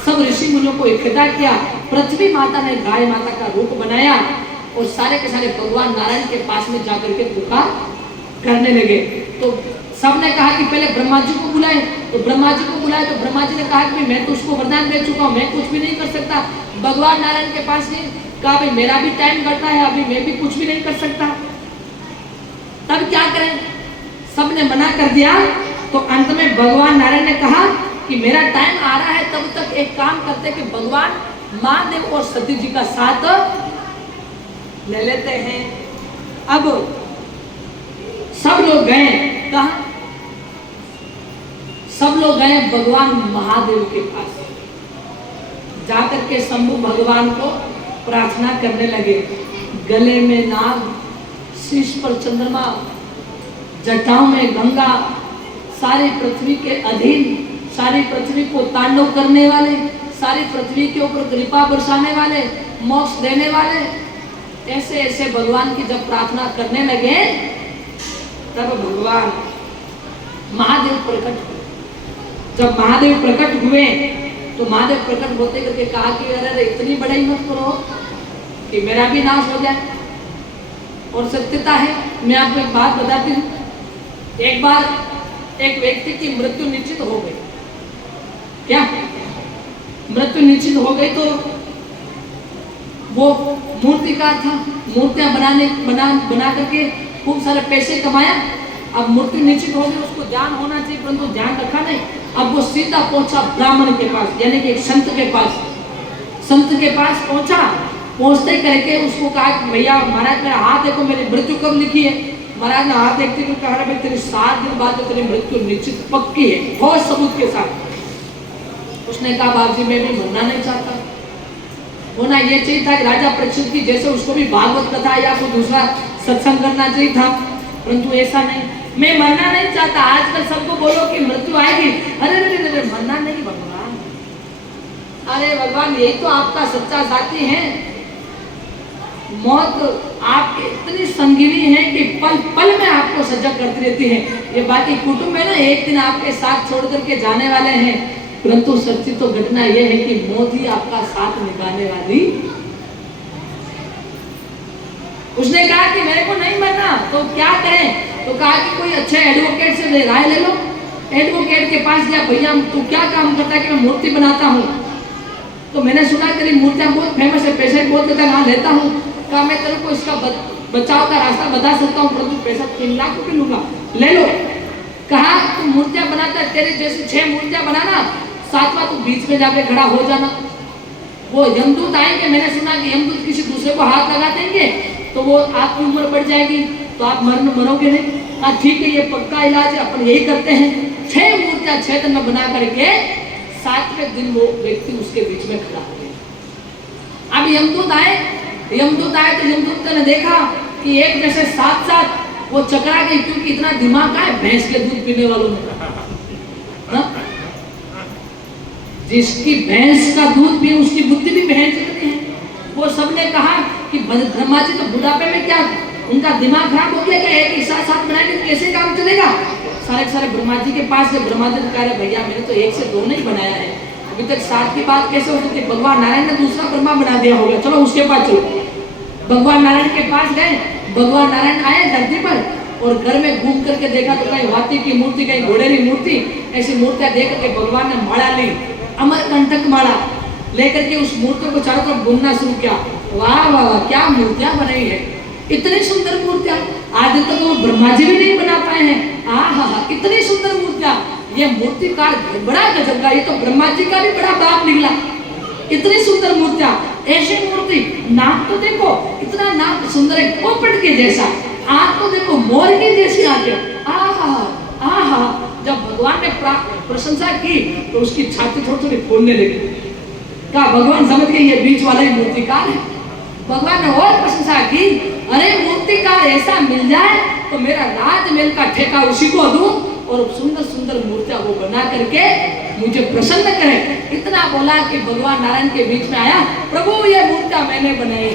सब ऋषि मुनियों को इकट्ठा किया। पृथ्वी माता ने गाय माता का रूप बनाया और सारे के सारे भगवान नारायण के पास में जाकर के पुकार करने लगे। तो सबने कहा कि पहले ब्रह्मा जी को बुलाए। तो ब्रह्मा जी को बुलाए तो ब्रह्मा जी ने कहा कि मैं तो उसको वरदान दे चुका हूँ, मैं कुछ भी नहीं कर सकता। भगवान नारायण के पास नहीं कहा भाई मेरा भी टाइम घटना है, अभी मैं भी कुछ भी नहीं कर सकता। तब क्या करें, सबने मना कर दिया। तो अंत में भगवान नारायण ने कहा कि मेरा टाइम आ रहा है, तब तक एक काम करते कि भगवान महादेव और सती जी का साथ ले लेते हैं। अब सब लोग गए, कहा सब लोग गए भगवान महादेव के पास। जाकर के शंभु भगवान को प्रार्थना करने लगे। गले में नाग, शीश पर चंद्रमा, जटाओं में गंगा, सारी पृथ्वी के अधीन, सारी पृथ्वी को तांडव करने वाले, सारी पृथ्वी के ऊपर कृपा बरसाने वाले, मोक्ष देने वाले, ऐसे ऐसे भगवान की जब प्रार्थना करने लगे तब भगवान महादेव प्रकट हुए। जब महादेव प्रकट हुए तो महादेव प्रकट होते करके कहा कि अरे इतनी बड़ाई मत करो कि मेरा भी नाश हो जाए। और सत्यता है, मैं आपको एक बात बताती हूँ। एक बार एक व्यक्ति की मृत्यु निश्चित हो गई। क्या मृत्यु निश्चित हो गई? तो वो मूर्तिकार था, मूर्तियां बना करके खूब सारे पैसे कमाया। अब मृत्यु निश्चित हो गई, उसको ध्यान होना चाहिए परंतु ध्यान रखा नहीं। अब वो सीधा पहुंचा ब्राह्मण के पास, यानी कि एक संत के पास। संत के पास पहुंचा, पहुंचते करके उसको कहा कि भैया महाराज मेरा हाथ देखो, मेरी मृत्यु कब लिखी है? महाराज ने हाथ देखते हुए कहा भाई तेरी 7 दिन बाद तेरी मृत्यु निश्चित पक्की है, बहुत सबूत के साथ। उसने कहा बाबू जी मैं भी मरना नहीं चाहता। होना ये चाहिए था कि राजा परीक्षित की जैसे उसको भी भागवत कथा या कोई दूसरा सत्संग करना चाहिए था, परंतु ऐसा नहीं। मैं मरना नहीं चाहता। आजकल सबको बोलो कि मृत्यु आएगी, अरे अरे मरना नहीं भगवान, अरे भगवान यही तो आपका सच्चा साथी है। मौत आपकी इतनी संगीनी है कि पल पल में आपको सजग करती रहती है। ये बाकी कुटुंब है ना, एक दिन आपके साथ छोड़ करके जाने वाले हैं, परंतु सच्ची तो घटना यह है कि मौत ही आपका साथ निभाने वाली। उसने कहा कि मेरे को नहीं मरना, तो क्या करें? तो कहा कि कोई अच्छे एडवोकेट से राय ले लो। एडवोकेट के पास गया, भैया तू क्या काम करता है? कि मैं मूर्ति बनाता हूँ। तो मैंने सुना तेरी मूर्तियां बहुत फेमस है, पैसे बहुत देता है, लेता हूँ। कहा मैं तेरे को इसका बचाव का रास्ता बता सकता हूँ, परंतु पैसा 3 लाख रुपये लूंगा, ले लो। कहा तू मूर्तियां बनाता है, तेरे जैसी 6 मूर्तियां बनाना, 7वां तू बीच में जाके खड़ा हो जाना। वो यमदूत आएंगे, मैंने सुना कि यमदूत किसी दूसरे को हाथ लगा देंगे तो वो आपकी उम्र बढ़ जाएगी, तो आप मरोगे नहीं। हाँ ठीक है, ये पक्का इलाज है, अपन यही करते हैं। 6 मूर्तियां 6 दिन में बना करके 7वें दिन वो व्यक्ति उसके बीच में खड़ा हो गया। अब यमदूत आए तो यमदूत ने देखा कि एक जैसे साथ वो चकरा गई, क्योंकि इतना दिमाग है भैंस के दूध पीने वालों में। जिसकी भैंस का दूध पिए उसकी बुद्धि भी भैंस जितनी है। वो सबने कहा कि ब्रह्मा जी तो बुढ़ापे में क्या उनका दिमाग खराब हो गया, क्या एक ही साथ बनाएंगे तो कैसे काम चलेगा। सारे ब्रह्मा जी के पास गए। ब्रह्मा जी ने कहा भैया मैंने तो 1 से 2 नहीं बनाया है, अभी तक 7 की बात कैसे हो सकती है। भगवान नारायण ने दूसरा ब्रह्मा बना दिया होगा, चलो उसके पास चलो। भगवान नारायण के पास गए। भगवान नारायण आए धरती पर और घर में घूम करके देखा तो कहीं हाथी की मूर्ति, कहीं घोड़े की मूर्ति, ऐसी मूर्तियां देख करके भगवान ने माला ली, अमरकंटक माला लेकर के उस मूर्तियों को चारों तरफ घूमना शुरू किया। वाह वाह वाह, क्या मूर्तियां बनाई है, इतनी सुंदर मूर्तियां। आज तक वो ब्रह्मा जी भी नहीं बना पाए हैं। इतनी सुंदर मूर्तियां। ये मूर्तिकार बड़ा गजब का, ये तो ब्रह्मा जी का भी बड़ा बाप निकला। इतनी सुंदर मूर्तियां, ऐसी मूर्ति, नाक तो देखो इतना नाक सुंदर है पोपट के जैसा, आंख तो देखो मोर की जैसी आंखें। आहा, जब भगवान ने प्रशंसा की तो उसकी छाती थोड़ी फूलने लगी। कहा भगवान समझ गए ये बीच वाला ही मूर्तिकार है। भगवान ने और प्रशंसा की, अरे मूर्तिकार ऐसा मिल जाए तो मेरा राजमहल का ठेका उसी को दूं और सुंदर सुंदर मूर्तियां वो बना करके मुझे प्रसन्न करे। इतना बोला कि भगवान नारायण के बीच में आया, प्रभु ये मूर्तियां मैंने बनाई।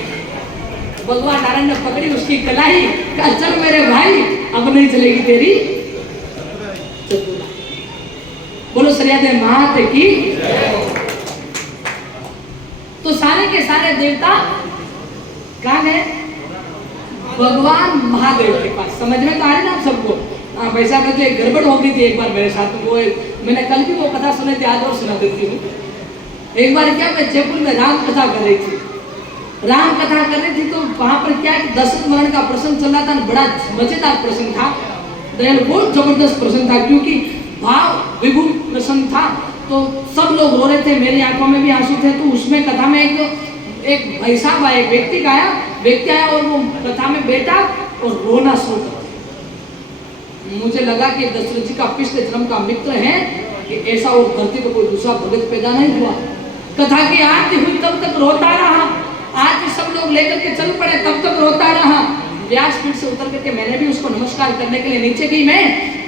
भगवान नारायण ने पकड़ी उसकी कलाई, कहा चल मेरे भाई अब नहीं चलेगी तेरी चतुराई। बोलो सरियादे मात की। तो सारे के सारे देवता कहाँ गए? भगवान महादेव के पास। समझ में तो आ रही ना आप सबको? वैसा तो एक गड़बड़ हो गई थी एक बार मेरे साथ। वो मैंने कल भी वो कथा सुनी थी, आज और सुना देती हूँ। एक बार क्या, मैं जयपुर में राम कथा कर रही थी। तो वहां पर क्या दशरथ मरण का प्रसंग चल रहा था, बड़ा मजेदार प्रसंग था। दयाल बहुत जबरदस्त प्रसंग था, क्योंकि भाव विभुर प्रसंग था। तो सब लोग रो रहे थे, मेरी आंखों में भी आंसू थे। तो उसमें कथा में एक भाई साहब आया, एक व्यक्ति आया और वो कथा में बैठा और रोना शुरू कर दिया। मुझे लगा कि दशरथ जी का पिछले जन्म का मित्र है कि ऐसा और धरती पर कोई दूसरा भगत पैदा नहीं हुआ। कथा की आरती हुई तब तक रोता रहा, आज सब लोग लेकर के चल पड़े तब तक रोता रहा। व्यासपीठ से उतर करके मैंने भी उसको नमस्कार करने के लिए नीचे गई मैं,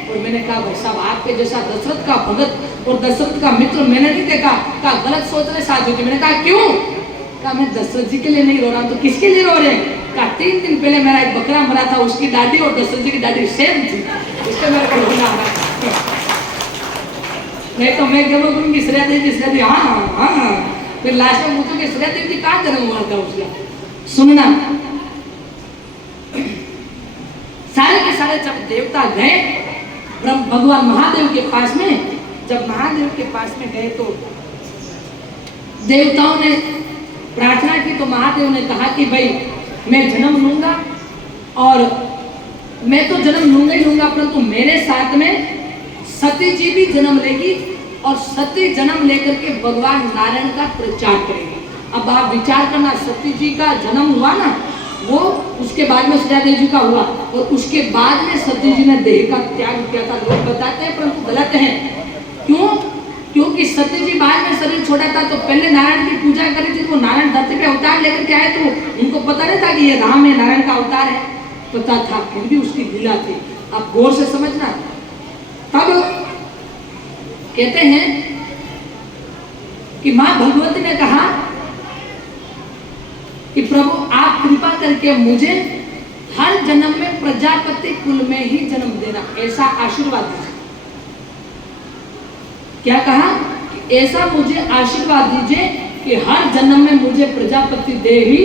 और मैंने कहा भाई साहब आपके जैसा दशरथ का भगत और दशरथ का मित्र मैंने नहीं देखा। कहा गलत सोच रहे साधु जी। मैंने कहा क्यों? कहा मैं दशरथ जी के लिए नहीं रो रहा, तो किसके लिए रो रहे हैं? कहा 3 दिन पहले मेरा एक बकरा मरा था, उसकी दादी और दशरथ जी की दादी सेम थी, इससे मेरे को रोना आ रहा। नहीं तो मैं क्या बोलूँगी श्रेया देवी हाँ। फिर लास्ट में पूछूंगी श्रेया देवी कहाँ जन्म हुआ था उसका। सुनना, सारे के सारे जब देवता गए भगवान महादेव के पास में, जब महादेव के पास में गए तो देवताओं ने प्रार्थना की। तो महादेव ने कहा कि भाई मैं जन्म लूंगा, और मैं तो जन्म लूंगा ही लूंगा, परंतु मेरे साथ में सती जी भी जन्म लेगी, और सती जन्म लेकर के भगवान नारायण का प्रचार करेगी। अब आप विचार करना, सती जी का जन्म हुआ ना, वो उसके बाद में श्रेया देवी जी का हुआ, और उसके बाद में सती जी ने देह का त्याग किया था। लोग बताते हैं परंतु गलत है। क्यों? क्योंकि सती जी बाद में शरीर छोड़ा था, तो पहले नारायण की पूजा करी थी। वो नारायण धरती पे अवतार लेकर के आए, तो उनको पता नहीं था कि ये राम है, नारायण का अवतार है। पता था, फिर भी उसकी लीला थी। आप गौर से समझना। तब कहते हैं कि मां भगवती ने कहा कि प्रभु आप कृपा करके मुझे हर जन्म में प्रजापति कुल में ही जन्म देना, ऐसा आशीर्वाद दीजिए। क्या कहा? कि ऐसा मुझे आशीर्वाद दीजिए कि हर जन्म में मुझे प्रजापति देव ही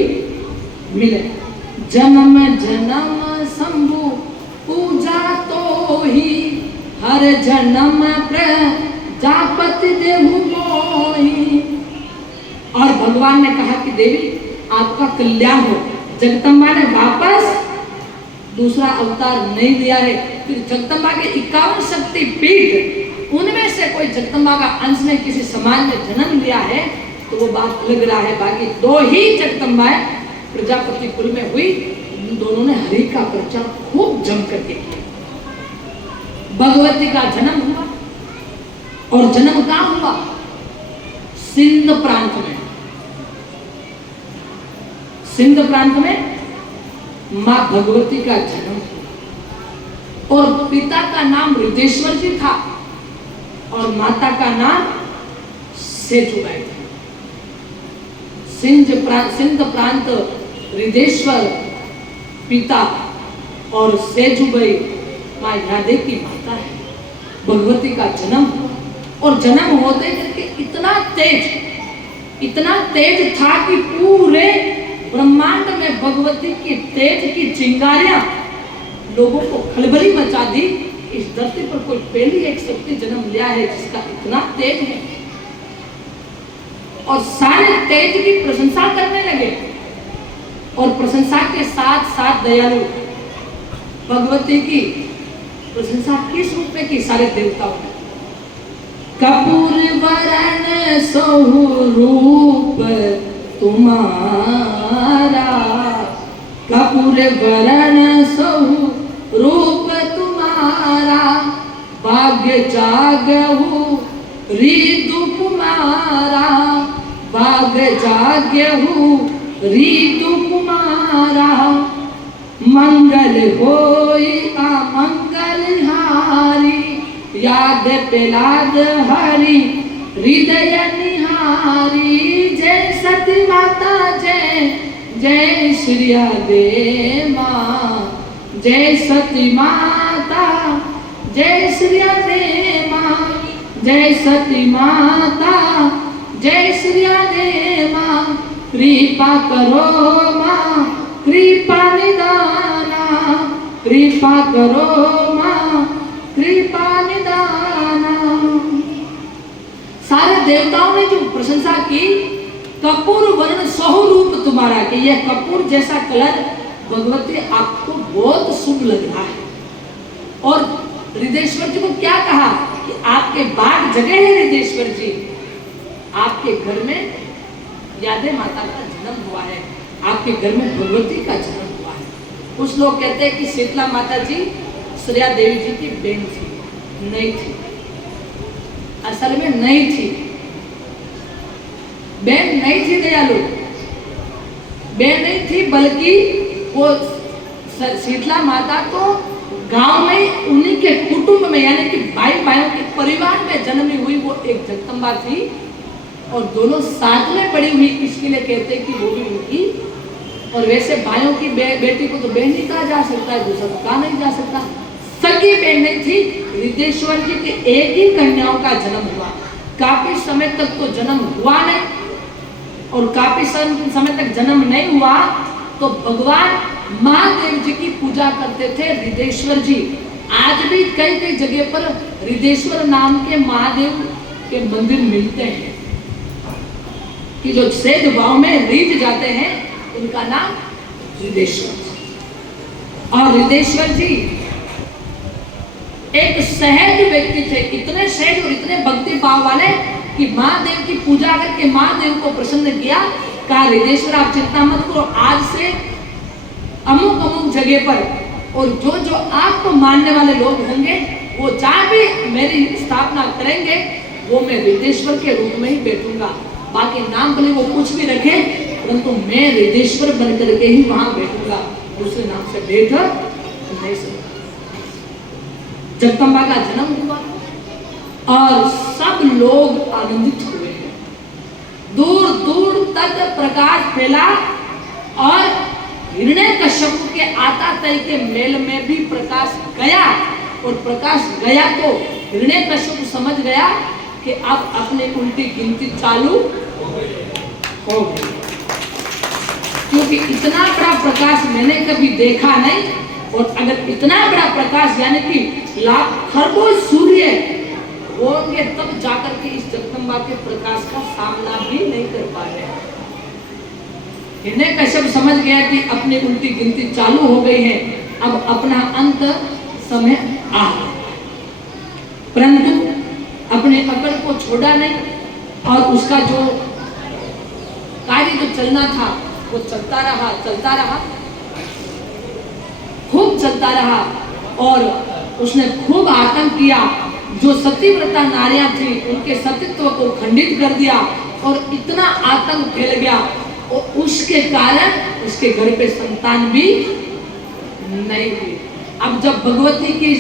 मिले। जन्म जन्म शंभु पूजा तो ही, हर जन्म प्रजापति देव मोहि। और भगवान ने कहा कि देवी आपका कल्याण हो। जगदम्बा ने वापस दूसरा अवतार नहीं लिया है। फिर जगदम्बा के 51 शक्ति पीठ, उनमें से कोई जगदम्बा का अंश में किसी समाज में जन्म लिया है तो वो बात लग रहा है। बाकी दो ही जगदम्बाएं प्रजापति कुल में हुई, उन दोनों ने हरि का प्रचार खूब जम करके किया। भगवती का जन्म हुआ, और जन्म कहां हुआ? सिंध प्रांत में। सिंध प्रांत में मां भगवती का जन्म हुआ, और पिता का नाम रिदेश्वर जी था और माता का नाम सेजुबाई था। सिंध प्रांत रिदेश्वर पिता और सेजुबाई मां यादे की माता है। भगवती का जन्म हुआ, और जन्म होते करके इतना तेज था कि पूरे ब्रह्मांड में भगवती की तेज की चिंगारियां लोगों को खलबली मचा दी। इस धरती पर कोई पहली एक शक्ति जन्म लिया है जिसका इतना तेज है, और सारे तेज की प्रशंसा करने लगे। और प्रशंसा के साथ साथ दयालु भगवती की प्रशंसा किस रूप में की? सारे देवताओं ने। कपूर वरण सोहु रूप तुम्हारा, कपूर वरण सोहु रूप तुम्हारा, भाग्य जागहु ऋतु कुमारा, भाग्य जागहु ऋतु कुमारा, मंगल होई अमंगल हारी, याद पेलाद हरि हृदय निहारी। जय सती माता जय, जय श्री दे माँ, जय सती माता जय श्री दे माँ, जय सती माता जय श्री दे माँ। कृपा करो माँ कृपा निदाना, कृपा करो माँ कृपा निदाना। सारे देवताओं ने जो प्रशंसा की, कपूर वर्ण सोहु रूप तुम्हारा, कि यह कपूर जैसा कलर भगवती आपको बहुत शुभ लग रहा है। और हृदेश्वर जी को क्या कहा कि आपके बाग जगह है हृदेश्वर जी, आपके घर में यादे माता का जन्म हुआ है, आपके घर में भगवती का जन्म हुआ है। कुछ लोग कहते हैं कि शीतला माता जी श्रेया देवी जी की बहन थी, नहीं थी, असल में नहीं थी, बहन नहीं थी दयालु, बहन नहीं थी, बल्कि वो शीतला माता तो गांव में उन्हीं के कुटुंब में, यानी कि भाई भाइयों के परिवार में जन्मी हुई वो एक जगदम्बा थी, और दोनों साथ में पड़ी हुई, इसके लिए कहते हैं कि वो भी उनकी। और वैसे भाइयों की बेटी को तो बहन ही कहा जा सकता है, दूसरा तो कहा नहीं जा सकता। सगी बहन नहीं थी। हृदेश्वर जी के एक ही कन्याओं का जन्म हुआ, काफी समय तक तो जन्म हुआ नहीं, और काफी समय तक जन्म नहीं हुआ तो भगवान महादेव जी की पूजा करते थे हृदेश्वर जी। आज भी कई कई जगह पर हृदेश्वर नाम के महादेव के मंदिर मिलते हैं, कि जो सेज भाव में रीझ जाते हैं उनका नाम हृदेश्वर। और हृदेश्वर जी एक सहज व्यक्ति थे, इतने सहज और इतने भक्ति भाव वाले कि महादेव की पूजा करके महादेव को प्रसन्न किया। कहा हृदेश्वर आप चिंता मत करो, आज से अमुक अमुक जगह पर और जो जो आपको मानने वाले लोग होंगे वो जहाँ भी मेरी स्थापना करेंगे वो मैं हृदेश्वर के रूप में ही बैठूंगा। बाकी नाम भले वो कुछ भी रखे, परंतु मैं हृदेश्वर बन करके ही वहां बैठूंगा, दूसरे नाम से बैठ नहीं सकता। जगदम्बा का जन्म हुआ और सब लोग आनंदित हुए हैं, दूर दूर तक प्रकाश फैला। और हिरण्यकश्यप के आतातई के मेल में भी प्रकाश गया, और प्रकाश गया तो हिरण्यकश्यप समझ गया कि अब अपने उल्टी गिनती चालू हो गई, क्योंकि इतना बड़ा प्रकाश मैंने कभी देखा नहीं। और अगर इतना बड़ा प्रकाश यानी कि लाख खरबों सूर्य होंगे तब जाकर के इस जगदम्बा के प्रकाश का सामना भी नहीं कर पा रहे। हिरण्यकश्यप समझ गया कि अपनी उल्टी गिनती चालू हो गई है, अब अपना अंत समय आ गया, परंतु अपने अकड़ को छोड़ा नहीं और उसका जो युद्ध चलना था वो चलता रहा, खूब चलता रहा। और उसने खूब आतंक किया। जो सतीव्रता नारियां थी उनके सतीत्व को खंडित कर दिया और इतना आतंक फैल गया और उसके कारण उसके घर पे संतान भी नहीं हुई। अब जब भगवती की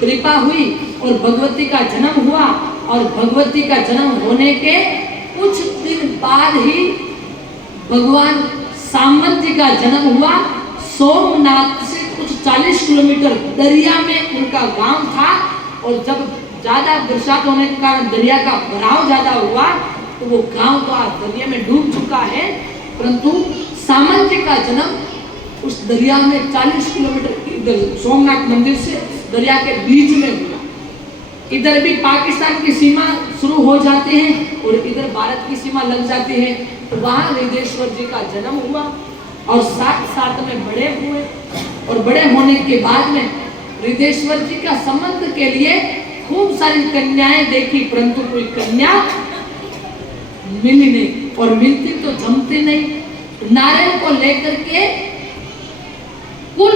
कृपा हुई और भगवती का जन्म हुआ और भगवती का जन्म होने के कुछ दिन बाद ही भगवान सामंत जी का जन्म हुआ। सोमनाथ से कुछ 40 किलोमीटर दरिया में उनका गांव था और जब ज्यादा बरसात होने के कारण दरिया का भराव ज्यादा हुआ तो वो गांव तो आज दरिया में डूब चुका है, परंतु सामंत जी का जन्म उस दरिया में 40 किलोमीटर सोमनाथ मंदिर से दरिया के बीच में हुआ। इधर भी पाकिस्तान की सीमा शुरू हो जाती है और इधर भारत की सीमा लग जाती है। तो वहां हृदयेश्वर जी का जन्म हुआ और साथ में बड़े हुए और बड़े होने के बाद में हृदयेश्वर जी का संबंध के लिए खूब सारी कन्याएं देखी, परंतु कोई कन्या मिली नहीं और मिलती तो जमती नहीं। नारायण को लेकर के कुल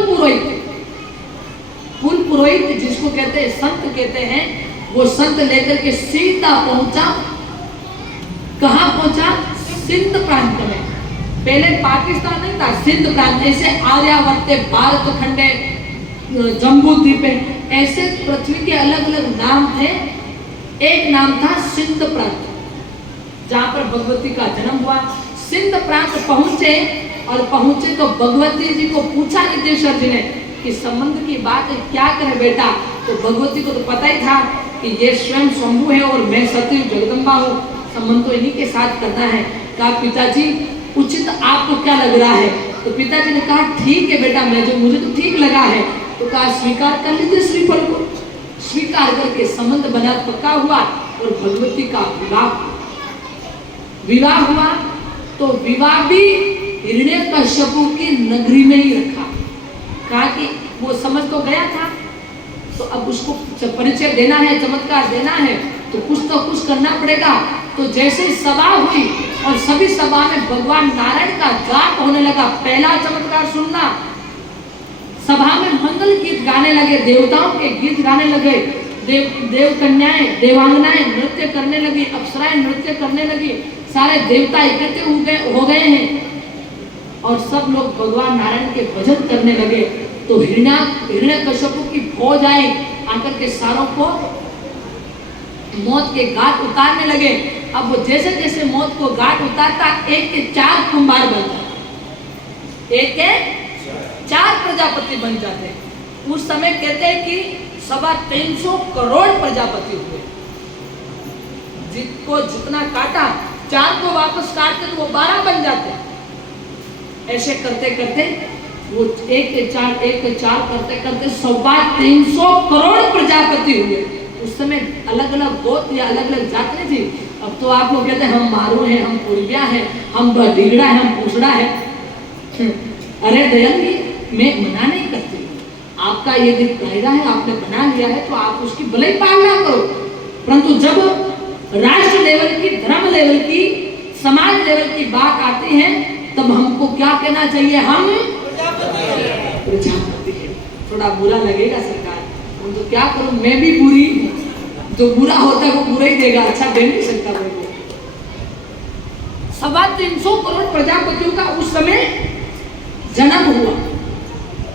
पुरोहित जिसको कहते हैं संत कहते हैं, वो संत लेकर के सीधा पहुंचा। कहां पहुंचा? सिंध प्रांत में। पहले पाकिस्तान नहीं था, सिंध प्रांत। ऐसे आर्यावर्त, भारत खंडे, जम्बू द्वीप, ऐसे पृथ्वी के अलग अलग नाम थे। एक नाम था सिंध प्रांत जहां पर भगवती का जन्म हुआ। सिंध प्रांत पहुंचे और पहुंचे तो भगवती जी को पूछा हृदयेश्वर जी ने कि संबंध की बात है, क्या करे बेटा। तो भगवती को तो पता ही था कि ये स्वयं शंभु है और मैं सती जगदम्बा हूँ, संबंध तो इन्हीं के साथ करना है। कहा पिताजी उचित आपको क्या लग रहा है? तो पिताजी ने कहा ठीक है बेटा, मुझे तो ठीक लगा है। तो कहा स्वीकार कर लीजिए श्रीफल को। स्वीकार करके संबंध बना, पक्का हुआ और भगवती का विवाह हुआ। तो विवाह भी हिरण्यकश्यपु की नगरी में ही रखा। कहा कि वो समझ तो गया था, तो अब उसको परिचय देना है, चमत्कार देना है, तो कुछ करना पड़ेगा। तो जैसे सभा हुई और सभी सभा में भगवान नारायण का जाप होने लगा। पहला चमत्कार सुनना, सभा में मंगल गीत गाने लगे, देवताओं के गीत गाने लगे, देव कन्याएं, देवांगनाएं नृत्य करने लगी, अप्सराएं नृत्य करने लगी, सारे देवता इकट्ठे हो गए हैं और सब लोग भगवान नारायण के भजन करने लगे। तो हिरण्यकश्यपु की फौज आई, आकर के सारों को मौत के घाट उतारने लगे। अब वो जैसे जैसे मौत को घाट उतारता, एक के 4 कुंभार बनता, एक के 4 प्रजापति बन जाते। उस समय कहते हैं कि 350 करोड़ प्रजापति हुए। जिसको जितना काटा, 4 को वापस काटते तो वो 12 बन जाते। ऐसे करते करते वो एक के 4 करते करते 350 करोड़ प्रजापति हुए। उस समय अलग अलग गोत्र या अलग अलग जाति थी। अब तो आप लोग कहते हैं हम मारू हैं, हम पूर्विया हैं, हम ढीगड़ा है, हम पूछड़ा है। अरे दयाल जी, मैं मना नहीं करती, आपका ये दिन दायरा है, आपने बना लिया है तो आप उसकी भले पालना करो। परंतु जब राष्ट्र लेवल की, धर्म लेवल की, समाज लेवल की बात आती है तब हमको क्या कहना चाहिए? हम प्रजापति है। थोड़ा बुरा लगेगा सरकार, तो क्या करूं, मैं भी बुरी हूं। जो बुरा होता है वो बुरा ही देगा, अच्छा दे नहीं सकता मेरे को। 350 करोड़ प्रजापतियों का उस समय जन्म हुआ।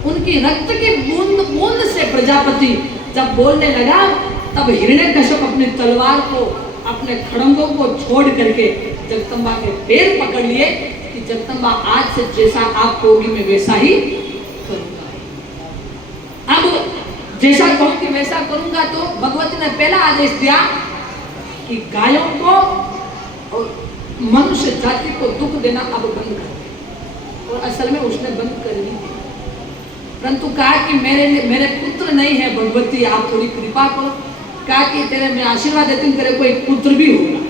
उनकी रक्त की बूंद बूंद से प्रजापति जब बोलने लगा, तब हिरण्यकश्यप अपनी तलवार को, अपने खड़ंगों को छोड़ करके जगदम्बा के पैर पकड़ लिए कि जगदम्बा आज से जैसा आप कहोगी मैं वैसा ही करूंगा। अब जैसा कहूंगी वैसा करूंगा। तो भगवती ने पहला आदेश दिया कि गायों को और मनुष्य जाति को दुख देना अब बंद कर दे। और असल में उसने बंद कर दी, परंतु कहा कि मेरे पुत्र नहीं है भगवती, आप थोड़ी कृपा करो। कहा कि तेरे मैं आशीर्वाद देती हूँ, तेरे को एक पुत्र भी होगा।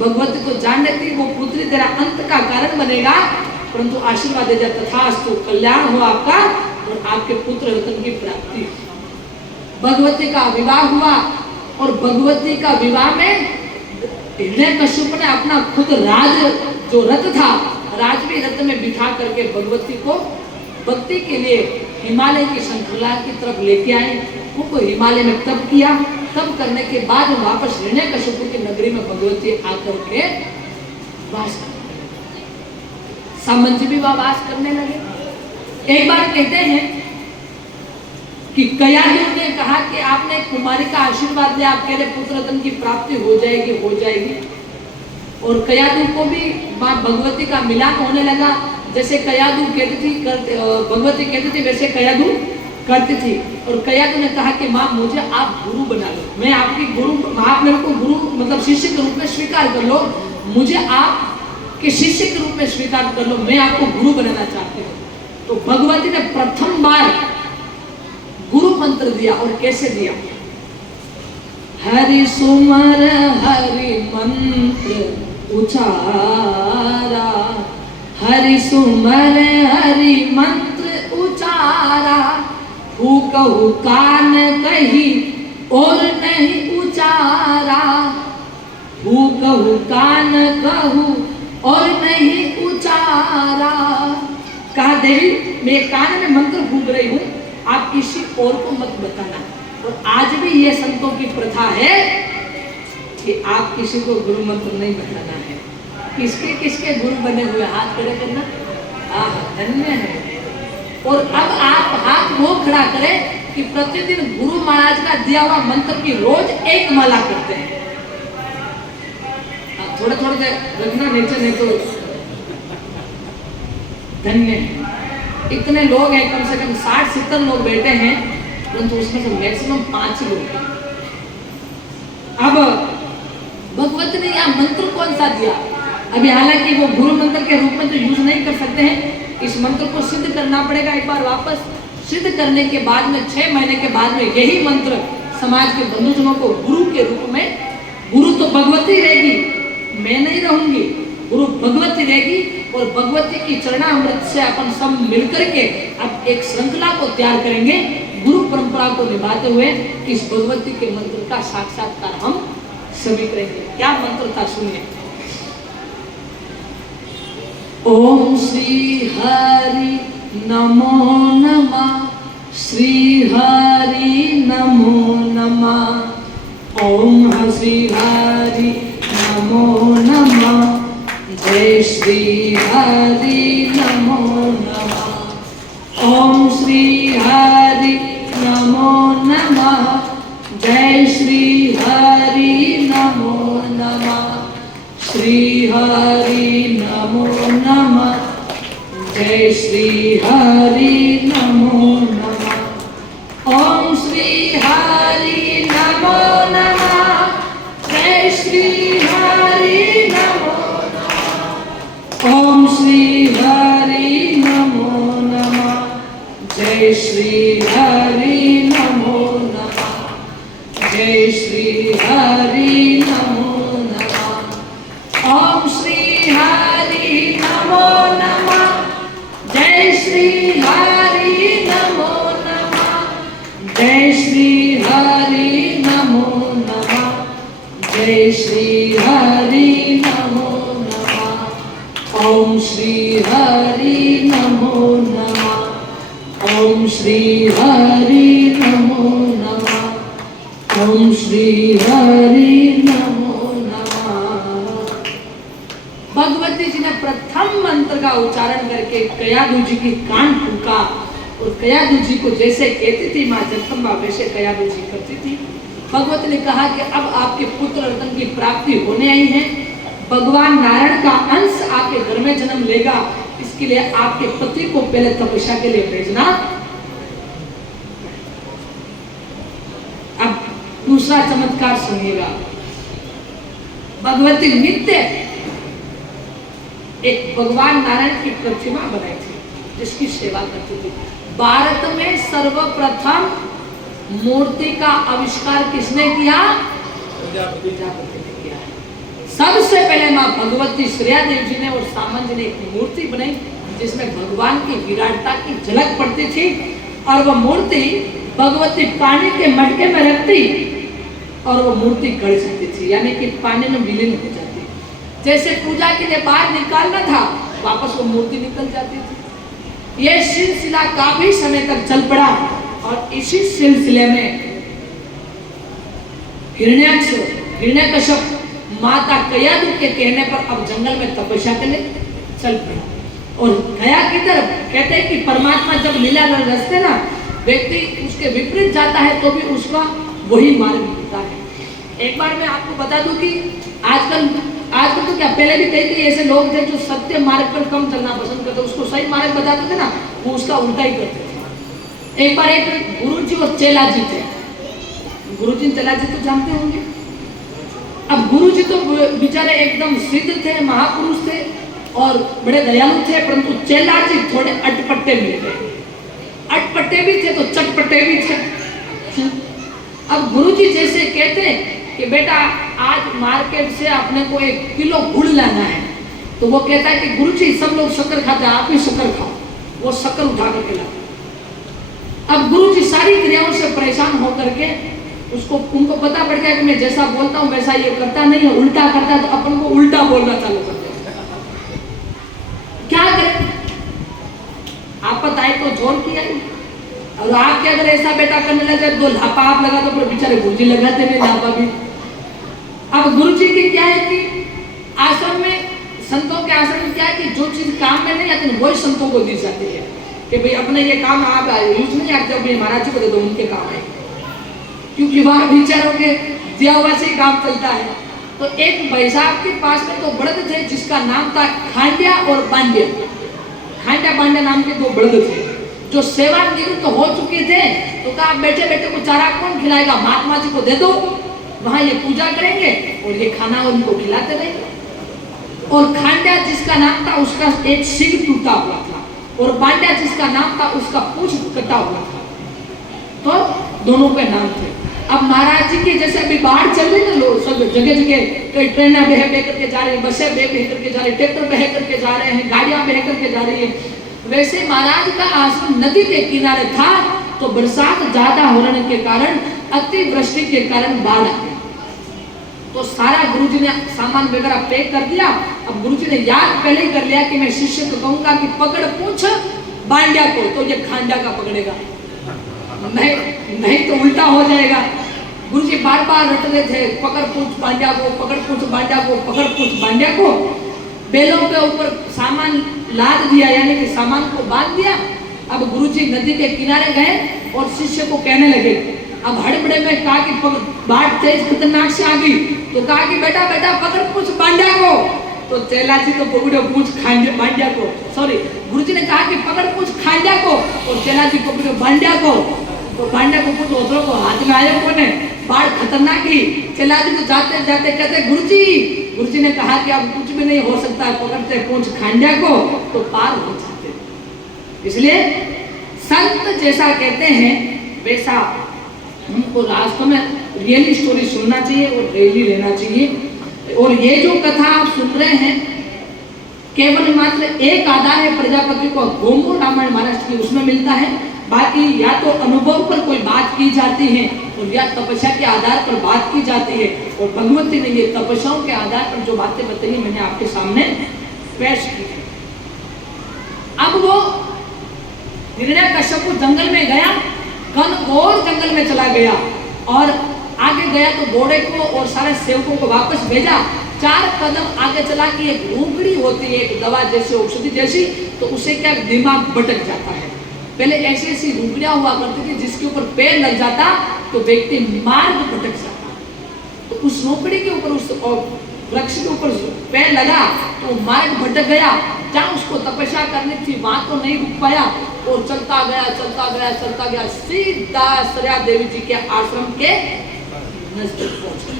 भगवती तो जान लेती वो पुत्री तेरा अंत का कारण बनेगा, परंतु आशीर्वाद दे जाता तथास्तु, कल्याण हो आपका और आपके पुत्र रत्न की प्राप्ति। भगवती का विवाह हुआ और भगवती का विवाह में हिरण्यकश्यप ने अपना खुद राज जो रथ था, राजवी रथ में बिठा करके भगवती को भक्ति के लिए हिमालय की श्रृंखला की तरफ लेके आए। उनको हिमालय में तप किया। तप करने के बाद वापस हिरण्यकशिपु की नगरी में भगवती आकर के वास करने लगे। सामंत जी भी वहां वास करने लगे। एक बार कहते हैं कि कयाधु ने कहा कि आपने कुमारी का आशीर्वाद दिया, आपके लिए पुत्र रत्न की प्राप्ति हो जाएगी। और कयाधु को भी मां भगवती का मिलान होने लगा। जैसे कयाधु कहती थी भगवती कहती थी वैसे कयाधु करती थी। और कयाधु ने कहा कि मां मुझे आप गुरु बना लो, मैं आपकी गुरु, आप मेरे को गुरु मतलब शिष्य के रूप में स्वीकार कर लो, मुझे आप के शिष्य के रूप में स्वीकार कर लो, मैं आपको गुरु बनाना चाहती हूँ। तो भगवती ने प्रथम बार गुरु मंत्र दिया। और कैसे दिया? हरि सुमर हरि मंत्र उचारा, हरि सुमर हरि मंत्र उचारा, कहू कान कही और नहीं उचारा, कहू कान कहू और नहीं उचारा। कहा देवी मैं कान में मंत्र फूंक रही हूँ, आप किसी और को मत बताना। और आज भी ये संतों की प्रथा है कि आप किसी को गुरु मंत्र नहीं बताना है। किसके किसके गुरु बने हुए हाथ खड़े करना, धन्य है। और अब आप हाथ वो खड़ा करें कि प्रतिदिन गुरु महाराज का दिया हुआ मंत्र की रोज एक माला करते हैं। थोड़ा थोड़ा देर रखना नीचे, नहीं तो धन्य है। इतने लोग हैं, कम से कम 60-70 लोग बैठे हैं, परंतु उसमें से मैक्सिमम 5 लोग हैं। अब भगवत ने यह मंत्र कौन सा दिया? अभी हालांकि वो गुरु मंत्र के रूप में तो यूज नहीं कर सकते हैं, इस मंत्र को सिद्ध करना पड़ेगा। एक बार वापस सिद्ध करने के बाद में 6 महीने के बाद में यही मंत्र समाज के बंधुजनों को गुरु के रूप में, गुरु तो भगवती रहेगी, मैं नहीं रहूंगी, गुरु भगवती रहेगी। और भगवती की चरणामृत से अपन सब मिलकर के अब एक श्रृंखला को तैयार करेंगे, गुरु परंपरा को निभाते हुए इस भगवती के मंत्र का साक्षात्कार हम सभी करेंगे। क्या मंत्र था सुनिए। ओम श्री हरि नमो नमः, श्री हरि नमो नमः। ओम श्री हरि नमो नमः, जय श्री हरि नमो नमः। ओम श्री हरि नमो नमः, जय श्री हरि नमो नमः। श्री हरि नमो नमः, जय श्री हरि नमो नमः। ओम श्री हरि नमो नमः, जय श्री हरि नमो नमः। ओम श्री हरि नमो नमः, जय श्री हरि नमो नमः। जय श्री हरि नमो नमः। ओम श्री हरि नमो नमः, जय श्री हरि नमो नमः। जय श्री हरि नमो नमः, जय श्री हरि नमो नमः। ओम श्री हरि नमो नमः। ओम श्री हरि नमो नमः। ओम श्री हरि नमो नमः। भगवती जी ने प्रथम मंत्र का उच्चारण करके कयाधु जी की कान फूका। और कयाधु जी को जैसे कहती थी माँ जगदम्बा, वैसे कयाधु जी करती थी। भगवती ने कहा कि अब आपके पुत्र रत्न की प्राप्ति होने आई है, भगवान नारायण का अंश आपके घर में जन्म लेगा, इसके लिए आपके पति को पहले तपस्या के लिए भेजना। अब दूसरा चमत्कार सुनिएगा। भगवती नित्य एक भगवान नारायण की प्रतिमा बनाई थी, जिसकी सेवा करती थी। भारत में सर्वप्रथम मूर्ति का आविष्कार किसने किया? प्रजापति ने किया। सबसे पहले मां भगवती श्रेया देव जी ने और सामंत जी ने एक मूर्ति बनाई, जिसमें भगवान की विराटता की झलक पड़ती थी। और वह मूर्ति भगवती पानी के मटके में रखती और वो मूर्ति गड़ जाती थी, यानी कि पानी में विलीन हो जाती। जैसे पूजा के लिए बाहर निकालना था वापस वो मूर्ति निकल जाती थी। ये सिलसिला काफी समय तक चल पड़ा और इसी सिलसिले में हिरण्यकश्यप माता कयादु के कहने पर अब जंगल में तपस्या के लिए चल पड़ा। और गया किधर? कहते हैं कि परमात्मा जब लीला रचते ना, व्यक्ति उसके विपरीत जाता है तो भी उसका वही मार्ग मिलता है। एक बार मैं आपको बता दूं कि आजकल तो क्या, पहले भी कई ऐसे लोग थे जो सत्य मार्ग पर कम चलना पसंद करते, उसको सही मार्ग बताते थे ना, वो उसका उल्टा ही करते थे। एक बार एक गुरुजी और चेला जी थे। गुरुजी चेला जी तो जानते होंगे। अब गुरुजी तो बेचारे एकदम सिद्ध थे, महापुरुष थे और बड़े दयालु थे, परंतु चेला जी थोड़े अटपटे मिल गए। अटपटे भी थे तो चटपटे भी थे। अब गुरुजी जैसे कहते कि बेटा आज मार्केट से अपने को 1 किलो गुड़ लाना है, तो वो कहता है कि गुरुजी सब लोग शक्कर खाते हैं, आप भी शक्कर खाओ। वो शक्कर उठा करके लाते। अब गुरुजी सारी क्रियाओं से परेशान होकर के उनको पता पड़ गया कि मैं जैसा बोलता हूँ वैसा ये करता नहीं है, उल्टा करता है, तो अपन को उल्टा बोलना चालू कर दिया। क्या करें? आपत आई तो जोर किया ही। और आपके अगर ऐसा बेटा करने लगे तो लापा आप लगा तो बेचारे गुरुजी लगाते नहीं लापा भी। अब गुरुजी की क्या है कि आश्रम में, संतों के आश्रम में क्या है कि जो चीज काम में नहीं आती वही संतों को दी जाती है कि भाई अपने ये काम आप यूज नहीं आते, महाराज जी को दे दो, उनके काम है, क्योंकि वहां विचारों के दिया हुआ से काम चलता है। तो एक भाई साहब के पास में 2 बड़द थे जिसका नाम था खांड्या और बांड्या। खांड्या बांड्या नाम के 2 बड़द थे जो सेवानिवृत्त हो चुके थे। तो कहा बैठे बैठे को चारा कौन खिलाएगा, महात्मा जी को दे दो, वहां ये पूजा करेंगे और ये खाना उनको खिलाते रहेंगे। और खांड्या जिसका नाम था उसका एक सिर टूटा हुआ था और बांड्या जिसका नाम था उसका पूंछ कटा हुआ था। तो दोनों के नाम थे। अब महाराज जी के जैसे अभी बाढ़ चल रही ना, लोग सब जगह जगह कई ट्रेनें बह करके जा रही है, बसें बह करके जा रही है, ट्रैक्टर बह करके जा रहे हैं, गाड़ियां बह करके जा रही है। वैसे महाराज का आश्रम नदी के किनारे था। तो बरसात ज्यादा होने के कारण, अतिवृष्टि के कारण बाढ़ आ गई। तो सारा गुरुजी ने सामान वगैरह पैक कर दिया। अब गुरुजी ने याद पहले ही कर लिया कि मैं शिष्य को कहूंगा कि पकड़ पूछ बांड्या को, तो ये खांड्या का पकड़ेगा, नहीं तो उल्टा हो जाएगा। गुरुजी बार बार रट रहे थे, पकड़ पूछ बांड्या को, पकड़ पूछ बांड्या को, पकड़ पूछ बांड्या को। बेलों के ऊपर सामान लाद दिया, यानी कि सामान को बांध दिया। अब गुरुजी नदी के किनारे गए और शिष्य को कहने लगे। अब हड़बड़े में कहा कि बाढ़ तेज खतरनाक से आ गई, तो कहा कि बेटा बेटा पकड़ पूछ बांड्या को। तो चेला जी तो पकड़ो पूछ खांड्या बांड्या को, सॉरी, गुरुजी ने कहा कि पकड़ पूछ खांड्या को और चेला जी पकड़ो बांड्या को। तो बांड्या को पूछ उधरों को हाथ में आया कौन है, बाढ़ खतरनाक ही। चेला जी तो जाते जाते कहते गुरुजी ने कहा कि अब कुछ भी नहीं हो सकता, पकड़ते पूछ खांड्या को तो पार हो जाते। इसलिए संत जैसा कहते हैं वैसा हमको रास्तों में रियली स्टोरी सुनना चाहिए और रियली रहना चाहिए। और ये जो कथा आप सुन रहे हैं केवल मात्र एक आधार है प्रजापति को, गोमो रामायण महाराष्ट्र की, उसमें मिलता है। बाकी या तो अनुभव पर कोई बात की जाती है और या तपस्या के आधार पर बात की जाती है। और भगवती ने ये तपस्याओं के आधार पर जो बातें बताई मैंने आपके सामने पेश की। अब वो हिरण्यकश्यप जंगल में गया, घनघोर जंगल में चला गया और आगे गया तो घोड़े को और सारे सेवकों को वापस भेजा। 4 कदम आगे चला कि एक रूगड़ी होती है, एक दवा जैसी, औषधि जैसी, तो उसे क्या दिमाग भटक जाता है। पहले ऐसी ऐसी रूगड़ियां हुआ करती थी जिसके ऊपर पैर लग जाता तो व्यक्ति मार्ग भटक जाता। तो उस रूगड़ी के ऊपर, उस वृक्ष के ऊपर पैर लगा तो मार्ग भटक गया। जहाँ उसको तपस्या करनी थी वहां तो नहीं रुक पाया और चलता गया सीधा श्रेया देवी जी के आश्रम के नजदीक पहुंचा।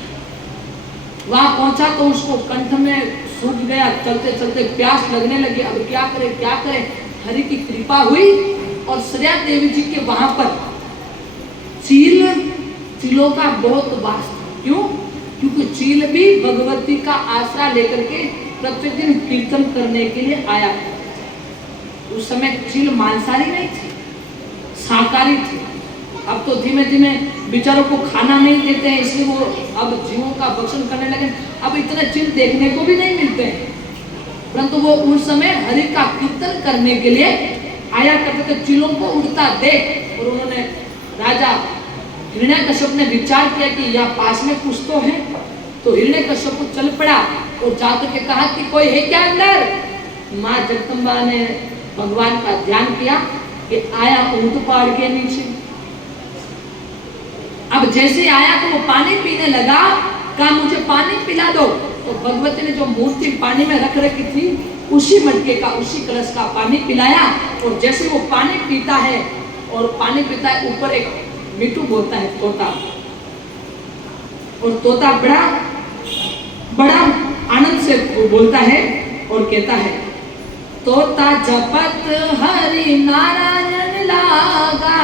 वहां पहुंचा तो उसको कंठ में सूख गया, चलते चलते प्यास लगने लगी। अब क्या करे, हरि की कृपा हुई और श्रेया देवी जी के वहां पर चीलों का बहुत वास था। क्यों? क्योंकि चील भी भगवती का आसरा लेकर के प्रत्येक दिन कीर्तन करने के लिए आया। उस समय चील मांसाहारी नहीं थी, शाकाहारी थी। अब तो धीमे धीमे बेचारों को खाना नहीं देते हैं, इसलिए वो अब जीवों का भक्षण करने लगे। अब इतने चील देखने को भी नहीं मिलते हैं। परंतु वो उस समय हरि का कीर्तन करने के लिए आया करते थे। चिलों को उड़ता देख और उन्होंने राजा हिरण्यकश्यप ने विचार किया कि यह पास में कुछ तो है। तो हिरण्यकश्यप को चल पड़ा और जाकर के कहा कि कोई है क्या अंदर। माँ जगदम्बा ने भगवान का ध्यान किया कि आया ऊंट पहाड़ के नीचे। अब जैसे आया तो वो पानी पीने लगा, कहा मुझे पानी पिला दो। तो भगवती ने जो मूर्ति पानी में रख रखी थी उसी मटके का, उसी कलश का पानी पिलाया। और जैसे वो पानी पीता है और पानी पीता है, ऊपर एक मिट्टू बोलता है तोता, और तोता बड़ा आनंद से बोलता है और कहता है, तोता जपत हरि नारायण लागा,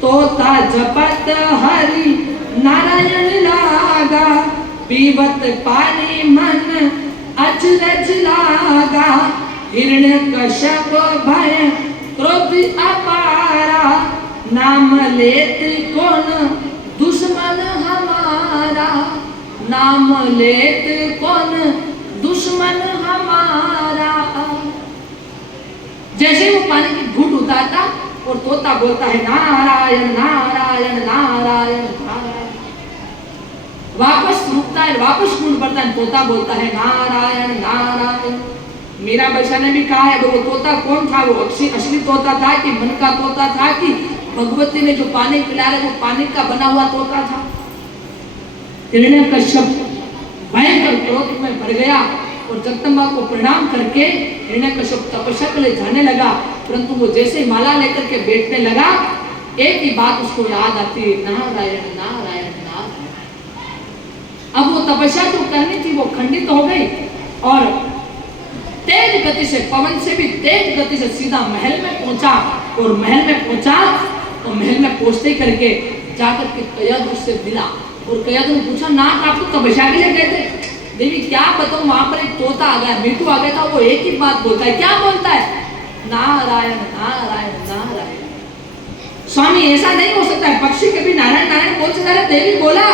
तोता जपत हरि नारायण लागा, पीवत पानी मन अचरज लागा, हिरण्यकश्यप भय क्रोध अपारा, नाम लेत कौन दुश्मन हमारा, नाम लेत कौन दुश्मन हमारा। जैसे वो पानी की घूंट उतारता और तोता बोलता है नारायण नारायण नारायण नारायण। वापस रुकता है, वापस घूंट पड़ता है, तोता बोलता है नारायण नारायण। मीरा बच्चा ने भी कहा है वो तोता कौन था, वो असली तोता था कि मन का तोता था कि भगवती ने जो पानी पिला रहे वो पानी का बना हुआ तोता था। हिरण्यकश्यप भयंकर क्रोध में भर गया और जगदम्बा को प्रणाम करके हिरण्यकश्यप तपस्या के लिए जाने लगा। परंतु वो जैसे माला लेकर के बैठने लगा, एक ही बात उसको याद आती है, नारायण नारायण नारायण। अब वो तपस्या जो करनी थी वो खंडित हो गई और तेज गति से, पवन से भी तेज गति से सीधा महल में पहुंचा। और महल में पहुंचा तो महल में पहुंचते करके जाकर के कयाधु से मिला और कयाधु ने पूछा, ना आप तो तपस्या के लिए गए थे। देवी क्या बताऊं, वहां पर एक तोता आ गया, मिट्टू आ गया था, वो एक ही बात बोलता है। क्या बोलता है? नारायण नारायण नारायण। स्वामी ऐसा नहीं हो सकता है, पक्षी कभी नारायण नारायण बोल सकता है? देवी बोला,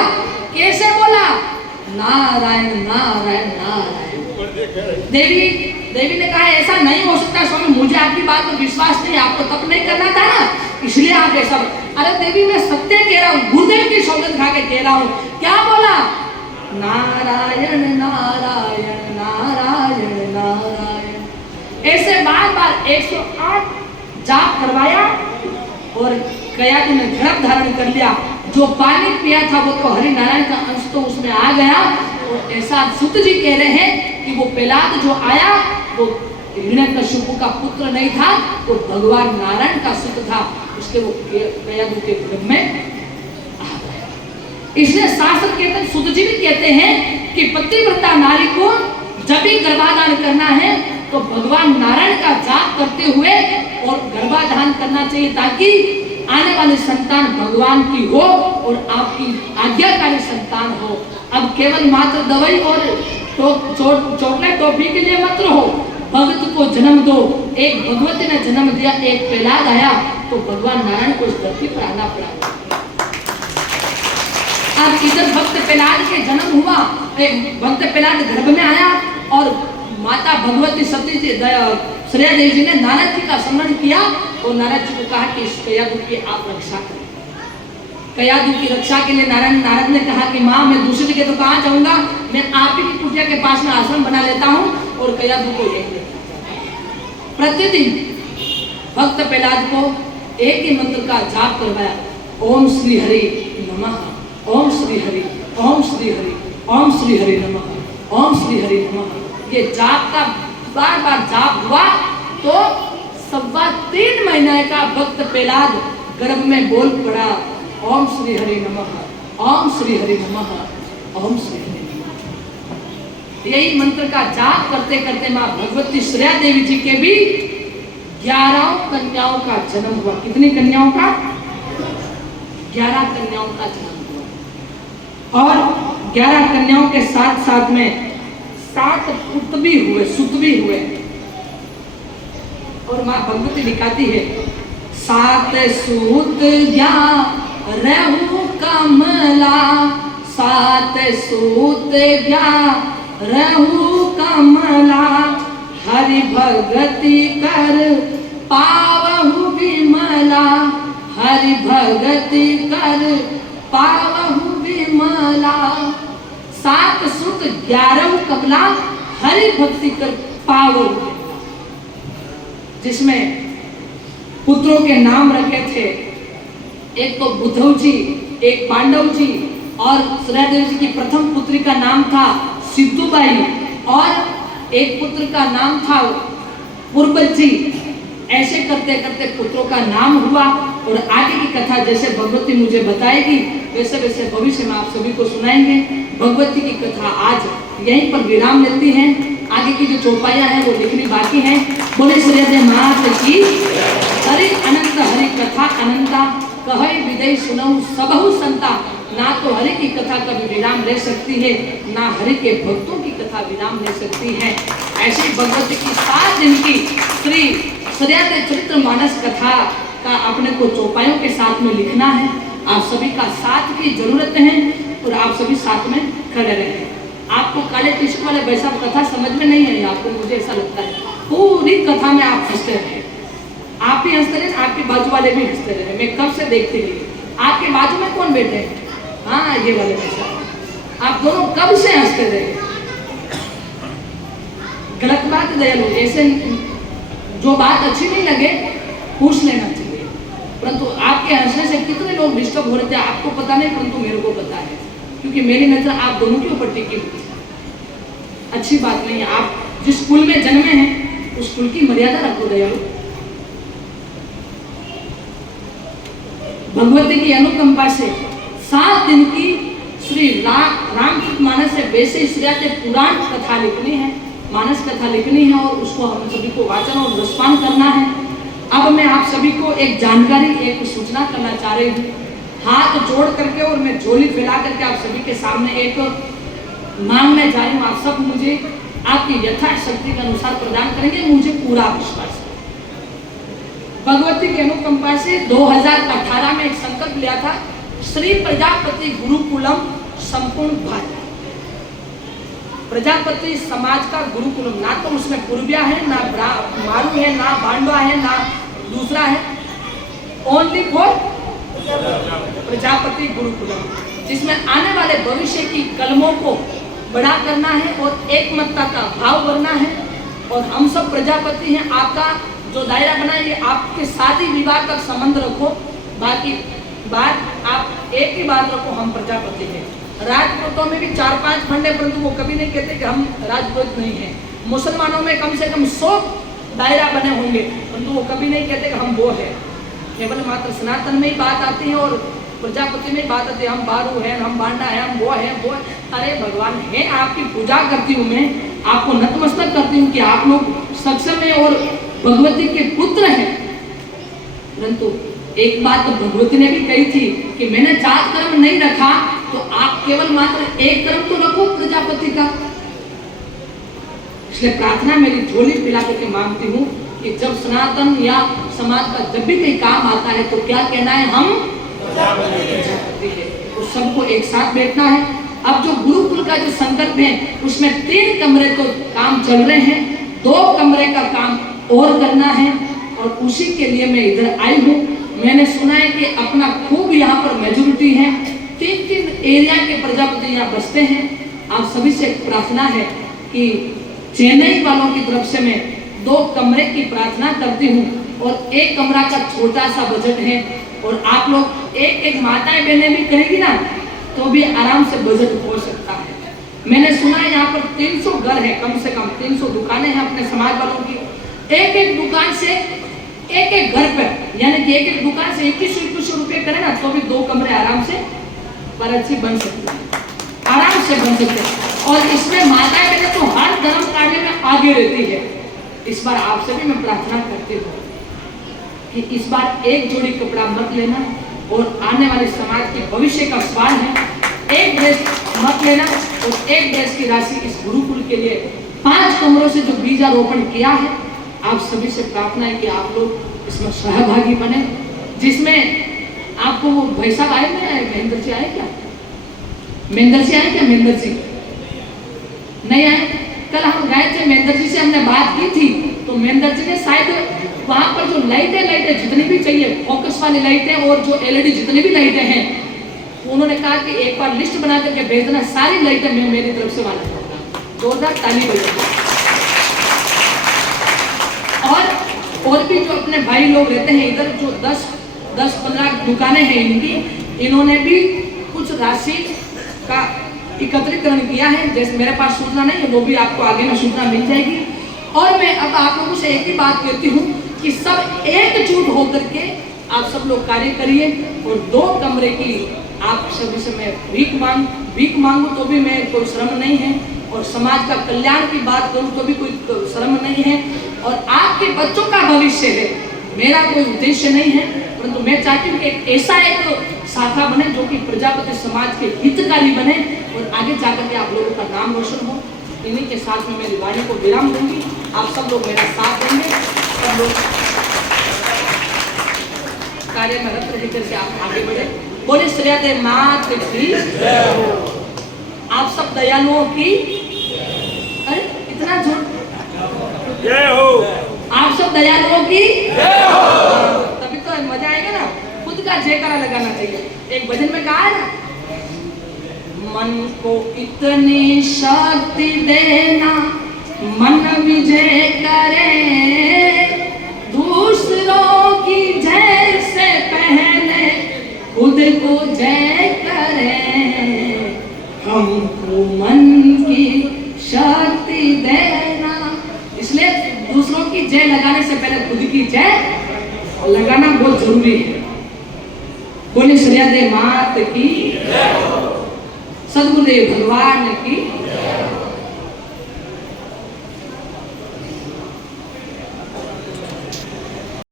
कैसे बोला? नारायण नारायण नारायण। देवी ने कहा ऐसा नहीं हो सकता स्वामी, मुझे आपकी बात पर विश्वास नहीं, आपको तप नहीं करना था ना, इसलिए आप ऐसा। अरे देवी मैं सत्य कह रहा हूँ, गुरुदेव की सौगंध खा के कह रहा हूँ। क्या बोला? नारायण नारायण नारायण नारायण। ऐसे बार बार 108 जाप करवाया और कयाधु ने गर्भ धारण कर लिया। जो पानी पिया था वो तो हरि नारायण का अंश तो उसमें आ गया। और ऐसा सुत जी कह रहे हैं कि वो प्रहलाद जो आया वो हिरण्यकश्यप का पुत्र नहीं था, वो भगवान नारायण का सुत था, उसके वो कयाधु के गर्भ में आ गया। इसलिए शास्त्र कहते हैं, सुत जी भी कहते हैं कि पतिव्रता नारी को जब भी गर्भाधान करना है तो भगवान नारायण का जाप करते हुए और गर्भाधान करना चाहिए, ताकि आने वाली संतान भगवान की हो और आपकी आज्ञाकारी संतान हो। अब केवल मात्र दवाई और चॉकलेट टॉफी के लिए मत रहो, भक्त को जन्म दो। एक भगवती ने जन्म दिया, एक प्रहलाद आया, तो भगवान नारायण को इस धरती पर आना पड़ा। अब इधर भक्त प्रहलाद के जन्म हुआ, भक्त प्रहलाद गर्भ में आया और माता भगवती सती जी श्रेया देवी जी ने नारद जी का स्मरण किया और नारद जी को कहा कि इस कयाधु की आप रक्षा करें। कयाधु की रक्षा के लिए नारद ने कहा कि माँ मैं दूसरी जगह तो कहाँ जाऊंगा, मैं आप ही की कुटिया के पास में आश्रम बना लेता हूँ और कयाधु को यही लेता। प्रतिदिन भक्त प्रहलाद को एक ही मंत्र का जाप करवाया, ओम श्री हरि नमः, ओम श्री हरि, ओम श्री हरि, ओम श्री हरि नमः, ओम श्री हरि नमः। ये जाप का बार बार जाप हुआ तो 3.25 महीने का भक्त प्रहलाद गर्भ में बोल पड़ा, ओम श्री हरि नमः, ओम श्री हरि नमः, ओम श्री हरि नमः। यही मंत्र का जाप करते करते माँ भगवती श्रेया देवी जी के भी 11 कन्याओं का जन्म हुआ। कितनी कन्याओं का? 11 कन्याओं का जन्म हुआ। और 11 कन्याओं के साथ साथ में 7 पुत्र भी हुए, सुत भी हुए। और माँ भगवती दिखाती है, 7 सूत ज्ञा रहु कमला, 7 सूत ज्ञा रहु कमला, हरि भगति कर पावहु विमला, हरि भगति कर पावहु विमला। 7 सुत 11 कमला, हरि भक्ति कर पावहु विमला। जिसमें पुत्रों के नाम रखे थे, एक तो बुद्धव जी, एक पांडव जी, और सूर्यदेव जी की प्रथम पुत्री का नाम था सिद्धूबाई, और एक पुत्र का नाम था पूर्वज जी। ऐसे करते करते पुत्रों का नाम हुआ, और आगे की कथा जैसे भगवती मुझे बताएगी वैसे वैसे भविष्य में आप सभी को सुनाएंगे। भगवती की कथा आज यहीं पर विराम लेती है। आगे की जो चौपाइयां हैं वो लिखनी बाकी हैं। बोले सूर्यदेव महाराज की हरि अनंत हरि कथा अनंता, कहे विदय सुनऊ सबहु संता। ना तो हरि की कथा कभी विराम ले सकती है, ना हरि के भक्तों की कथा विराम ले सकती है। ऐसी भगवती की 7 दिन की श्री सूर्यदेव चरित्र मानस कथा का अपने को चौपाइयों के साथ में लिखना है। आप सभी का साथ की जरूरत है, और आप सभी साथ में खड़े रहें। आपको काले टी शर्ट वाले वैसा कथा समझ में नहीं आई आपको, मुझे ऐसा लगता है। पूरी कथा में आप हंसते रहे, आप भी हंसते रहे, आपके बाजू वाले भी हंसते रहे। मैं कब से देखती रही, आपके बाजू में कौन बैठे हैं? हाँ, ये वाले पैसा। आप दोनों कब से हंसते रहे? गलत बात दयालु, ऐसे जो बात अच्छी नहीं लगे पूछ लेना चाहिए। परंतु आपके हंसने से कितने लोग डिस्टर्ब हो रहे थे आपको पता नहीं, परंतु मेरे को पता है, क्योंकि मेरी नजर आप दोनों के ऊपर टिकी हुई थी। अच्छी बात नहीं है। आप जिस कुल में जन्मे हैं उस कुल की मर्यादा रखो दयालु। भगवती की अनुकंपा से 7 दिन की श्री रामचरितमानस से वैसे सूर्यदेव पुराण कथा लिखनी है, मानस कथा लिखनी है, और उसको हम सभी को वाचन और रसपान करना है। अब मैं आप सभी को एक जानकारी, एक सूचना करना चाह रही हूँ। हाथ जोड़ करके और मैं झोली फैला करके आप सभी के सामने एक मांगने जा रही हूँ। आप सब मुझे आपकी यथाशक्ति के अनुसार प्रदान करेंगे, मुझे पूरा विश्वास है। भगवती की अनुकंपा से 2018 में एक संकल्प लिया था, श्री प्रजापति गुरुकुलम संपूर्ण भारत। प्रजापति समाज का गुरुकुलम, ना तो उसमें पूर्विया है, ना मारू है, ना बांडवा है, ना दूसरा है, ओनली फॉर प्रजापति गुरुकुलम, जिसमें आने वाले भविष्य की कलमों को बड़ा करना है और एकमतता का भाव करना है। और हम सब प्रजापति हैं। आपका जो दायरा बना है ये आपके शादी विवाह तक संबंध रखो, बाकी बात आप एक ही बात रखो, हम प्रजापति हैं। राजपूतों में भी 4-5 खंड है, परंतु वो कभी नहीं कहते कि हम राजपूत नहीं हैं। मुसलमानों में कम से कम 100 दायरा बने होंगे, परंतु वो कभी नहीं कहते कि हम वो है। केवल मात्र सनातन में ही बात आती है और प्रजापति में ही बात आती है, हम बारू हैं, हम बांडा है, हम वो है वो है। अरे भगवान है, आपकी पूजा करती हूँ मैं, आपको नतमस्तक करती हूँ कि आप लोग सक्षम है और भगवती के पुत्र हैं। परंतु एक बात तो भगवती ने भी कही थी कि मैंने 4 कर्म नहीं रखा, तो आप केवल मात्र एक कर्म तो रखो प्रजापति का। इसलिए प्रार्थना मेरी झोली पिला करके मांगती हूँ कि जब सनातन या समाज का जब भी कोई काम आता है तो क्या कहना है, हम प्रजापति है। तो सबको एक साथ बैठना है। अब जो गुरुकुल का जो संकल्प है उसमें 3 कमरे तो काम चल रहे हैं, 2 कमरे का काम और करना है, और उसी के लिए मैं इधर आई हूँ। मैंने सुना है कि अपना खूब यहाँ पर मेजोरिटी है, 3 एरिया के प्रजापति यहाँ बसते हैं। आप सभी से एक प्रार्थना है कि चेन्नई वालों की तरफ से मैं 2 कमरे की प्रार्थना करती हूँ, और 1 कमरा का छोटा सा बजट है, और आप लोग एक माताएं बहनें भी करेगी ना तो भी आराम से बजट हो सकता है। मैंने सुना है यहाँ पर 300 घर है, कम से कम 300 दुकानें हैं अपने समाज वालों की। एक दुकान से एक घर पर, यानी कि एक दुकान से 2100 रुपये करें ना तो भी 2 कमरे आराम से परची बन सकते हैं, आराम से बन सकते हैं। और इसमें माताएं बहनें तो हर धर्म कार्य में आगे रहती है। इस बार आपसे भी मैं प्रार्थना करती हूँ कि इस बार एक जोड़ी कपड़ा मत लेना, और आने वाले समाज के भविष्य का सवाल है, एक ड्रेस मत लेना, और एक ड्रेस की राशि इस गुरुकुल के लिए 5 कमरों से जो बीजारोपण किया है, आप सभी से प्रार्थना है कि आप लोग इसमें सहभागी बने। जिसमें आपको वो भाई साहब आए नहीं, महेंद्र जी आए क्या? महेंद्र जी आए क्या? महेंद्र जी नहीं आए, कल हम गए थे महेंद्र जी से, हमने बात की थी, तो महेंद्र जी ने शायद वहां पर जो लाइटें जितनी भी चाहिए, फोकस वाली लाइटें और जो एलईडी जितनी भी लाइटें हैं, उन्होंने कहा कि एक बार लिस्ट बना करके भेज देना, सारी लाइटें मैं मेरी तरफ से वाला करूंगा। जोरदार ताली बजाइए। और भी जो अपने भाई लोग रहते हैं इधर, जो 10-15 दुकानें हैं इनकी, इन्होंने भी कुछ राशि का एकत्रीकरण किया है। जैसे मेरे पास सूचना नहीं है, वो भी आपको आगे में सूचना मिल जाएगी। और मैं अब आप लोगों से एक ही बात कहती हूँ कि सब एकजुट होकर के आप सब लोग कार्य करिए। और 2 कमरे की आप सभी से मैं भीख मांगू तो भी मैं कोई शर्म नहीं है, और समाज का कल्याण की बात करूं तो भी कोई शर्म नहीं है, और आपके बच्चों का भविष्य है, मेरा कोई उद्देश्य नहीं है, परंतु मैं चाहती हूँ कि ऐसा एक शाखा बने जो कि प्रजापति समाज के हितकारी बने और आगे जाकर के आप लोगों का नाम रोशन हो। इन्हीं के साथ में मेरी वाणी को विराम दूंगी। आप सब लोग मेरा साथ देंगे, सब लोग कार्य में रत रह करके आप आगे बढ़े। बोले श्रेया मात की, आप सब दयालुओं की, अरे इतना जोर, जय हो। आप सब दयालुओं की जय हो। तभी तो मजा आएगा ना, खुद का जयकारा लगाना चाहिए। एक भजन में कहा है ना, मन को इतनी शक्ति देना मन विजय करे, दूसरों की जय से पहले खुद को जय करे, हमको मन की शक्ति देना। इसलिए दूसरों की जय लगाने से पहले खुद की जय लगाना बहुत जरूरी है। बोले श्रेया मात की, सद्गुरुदेव भगवान की।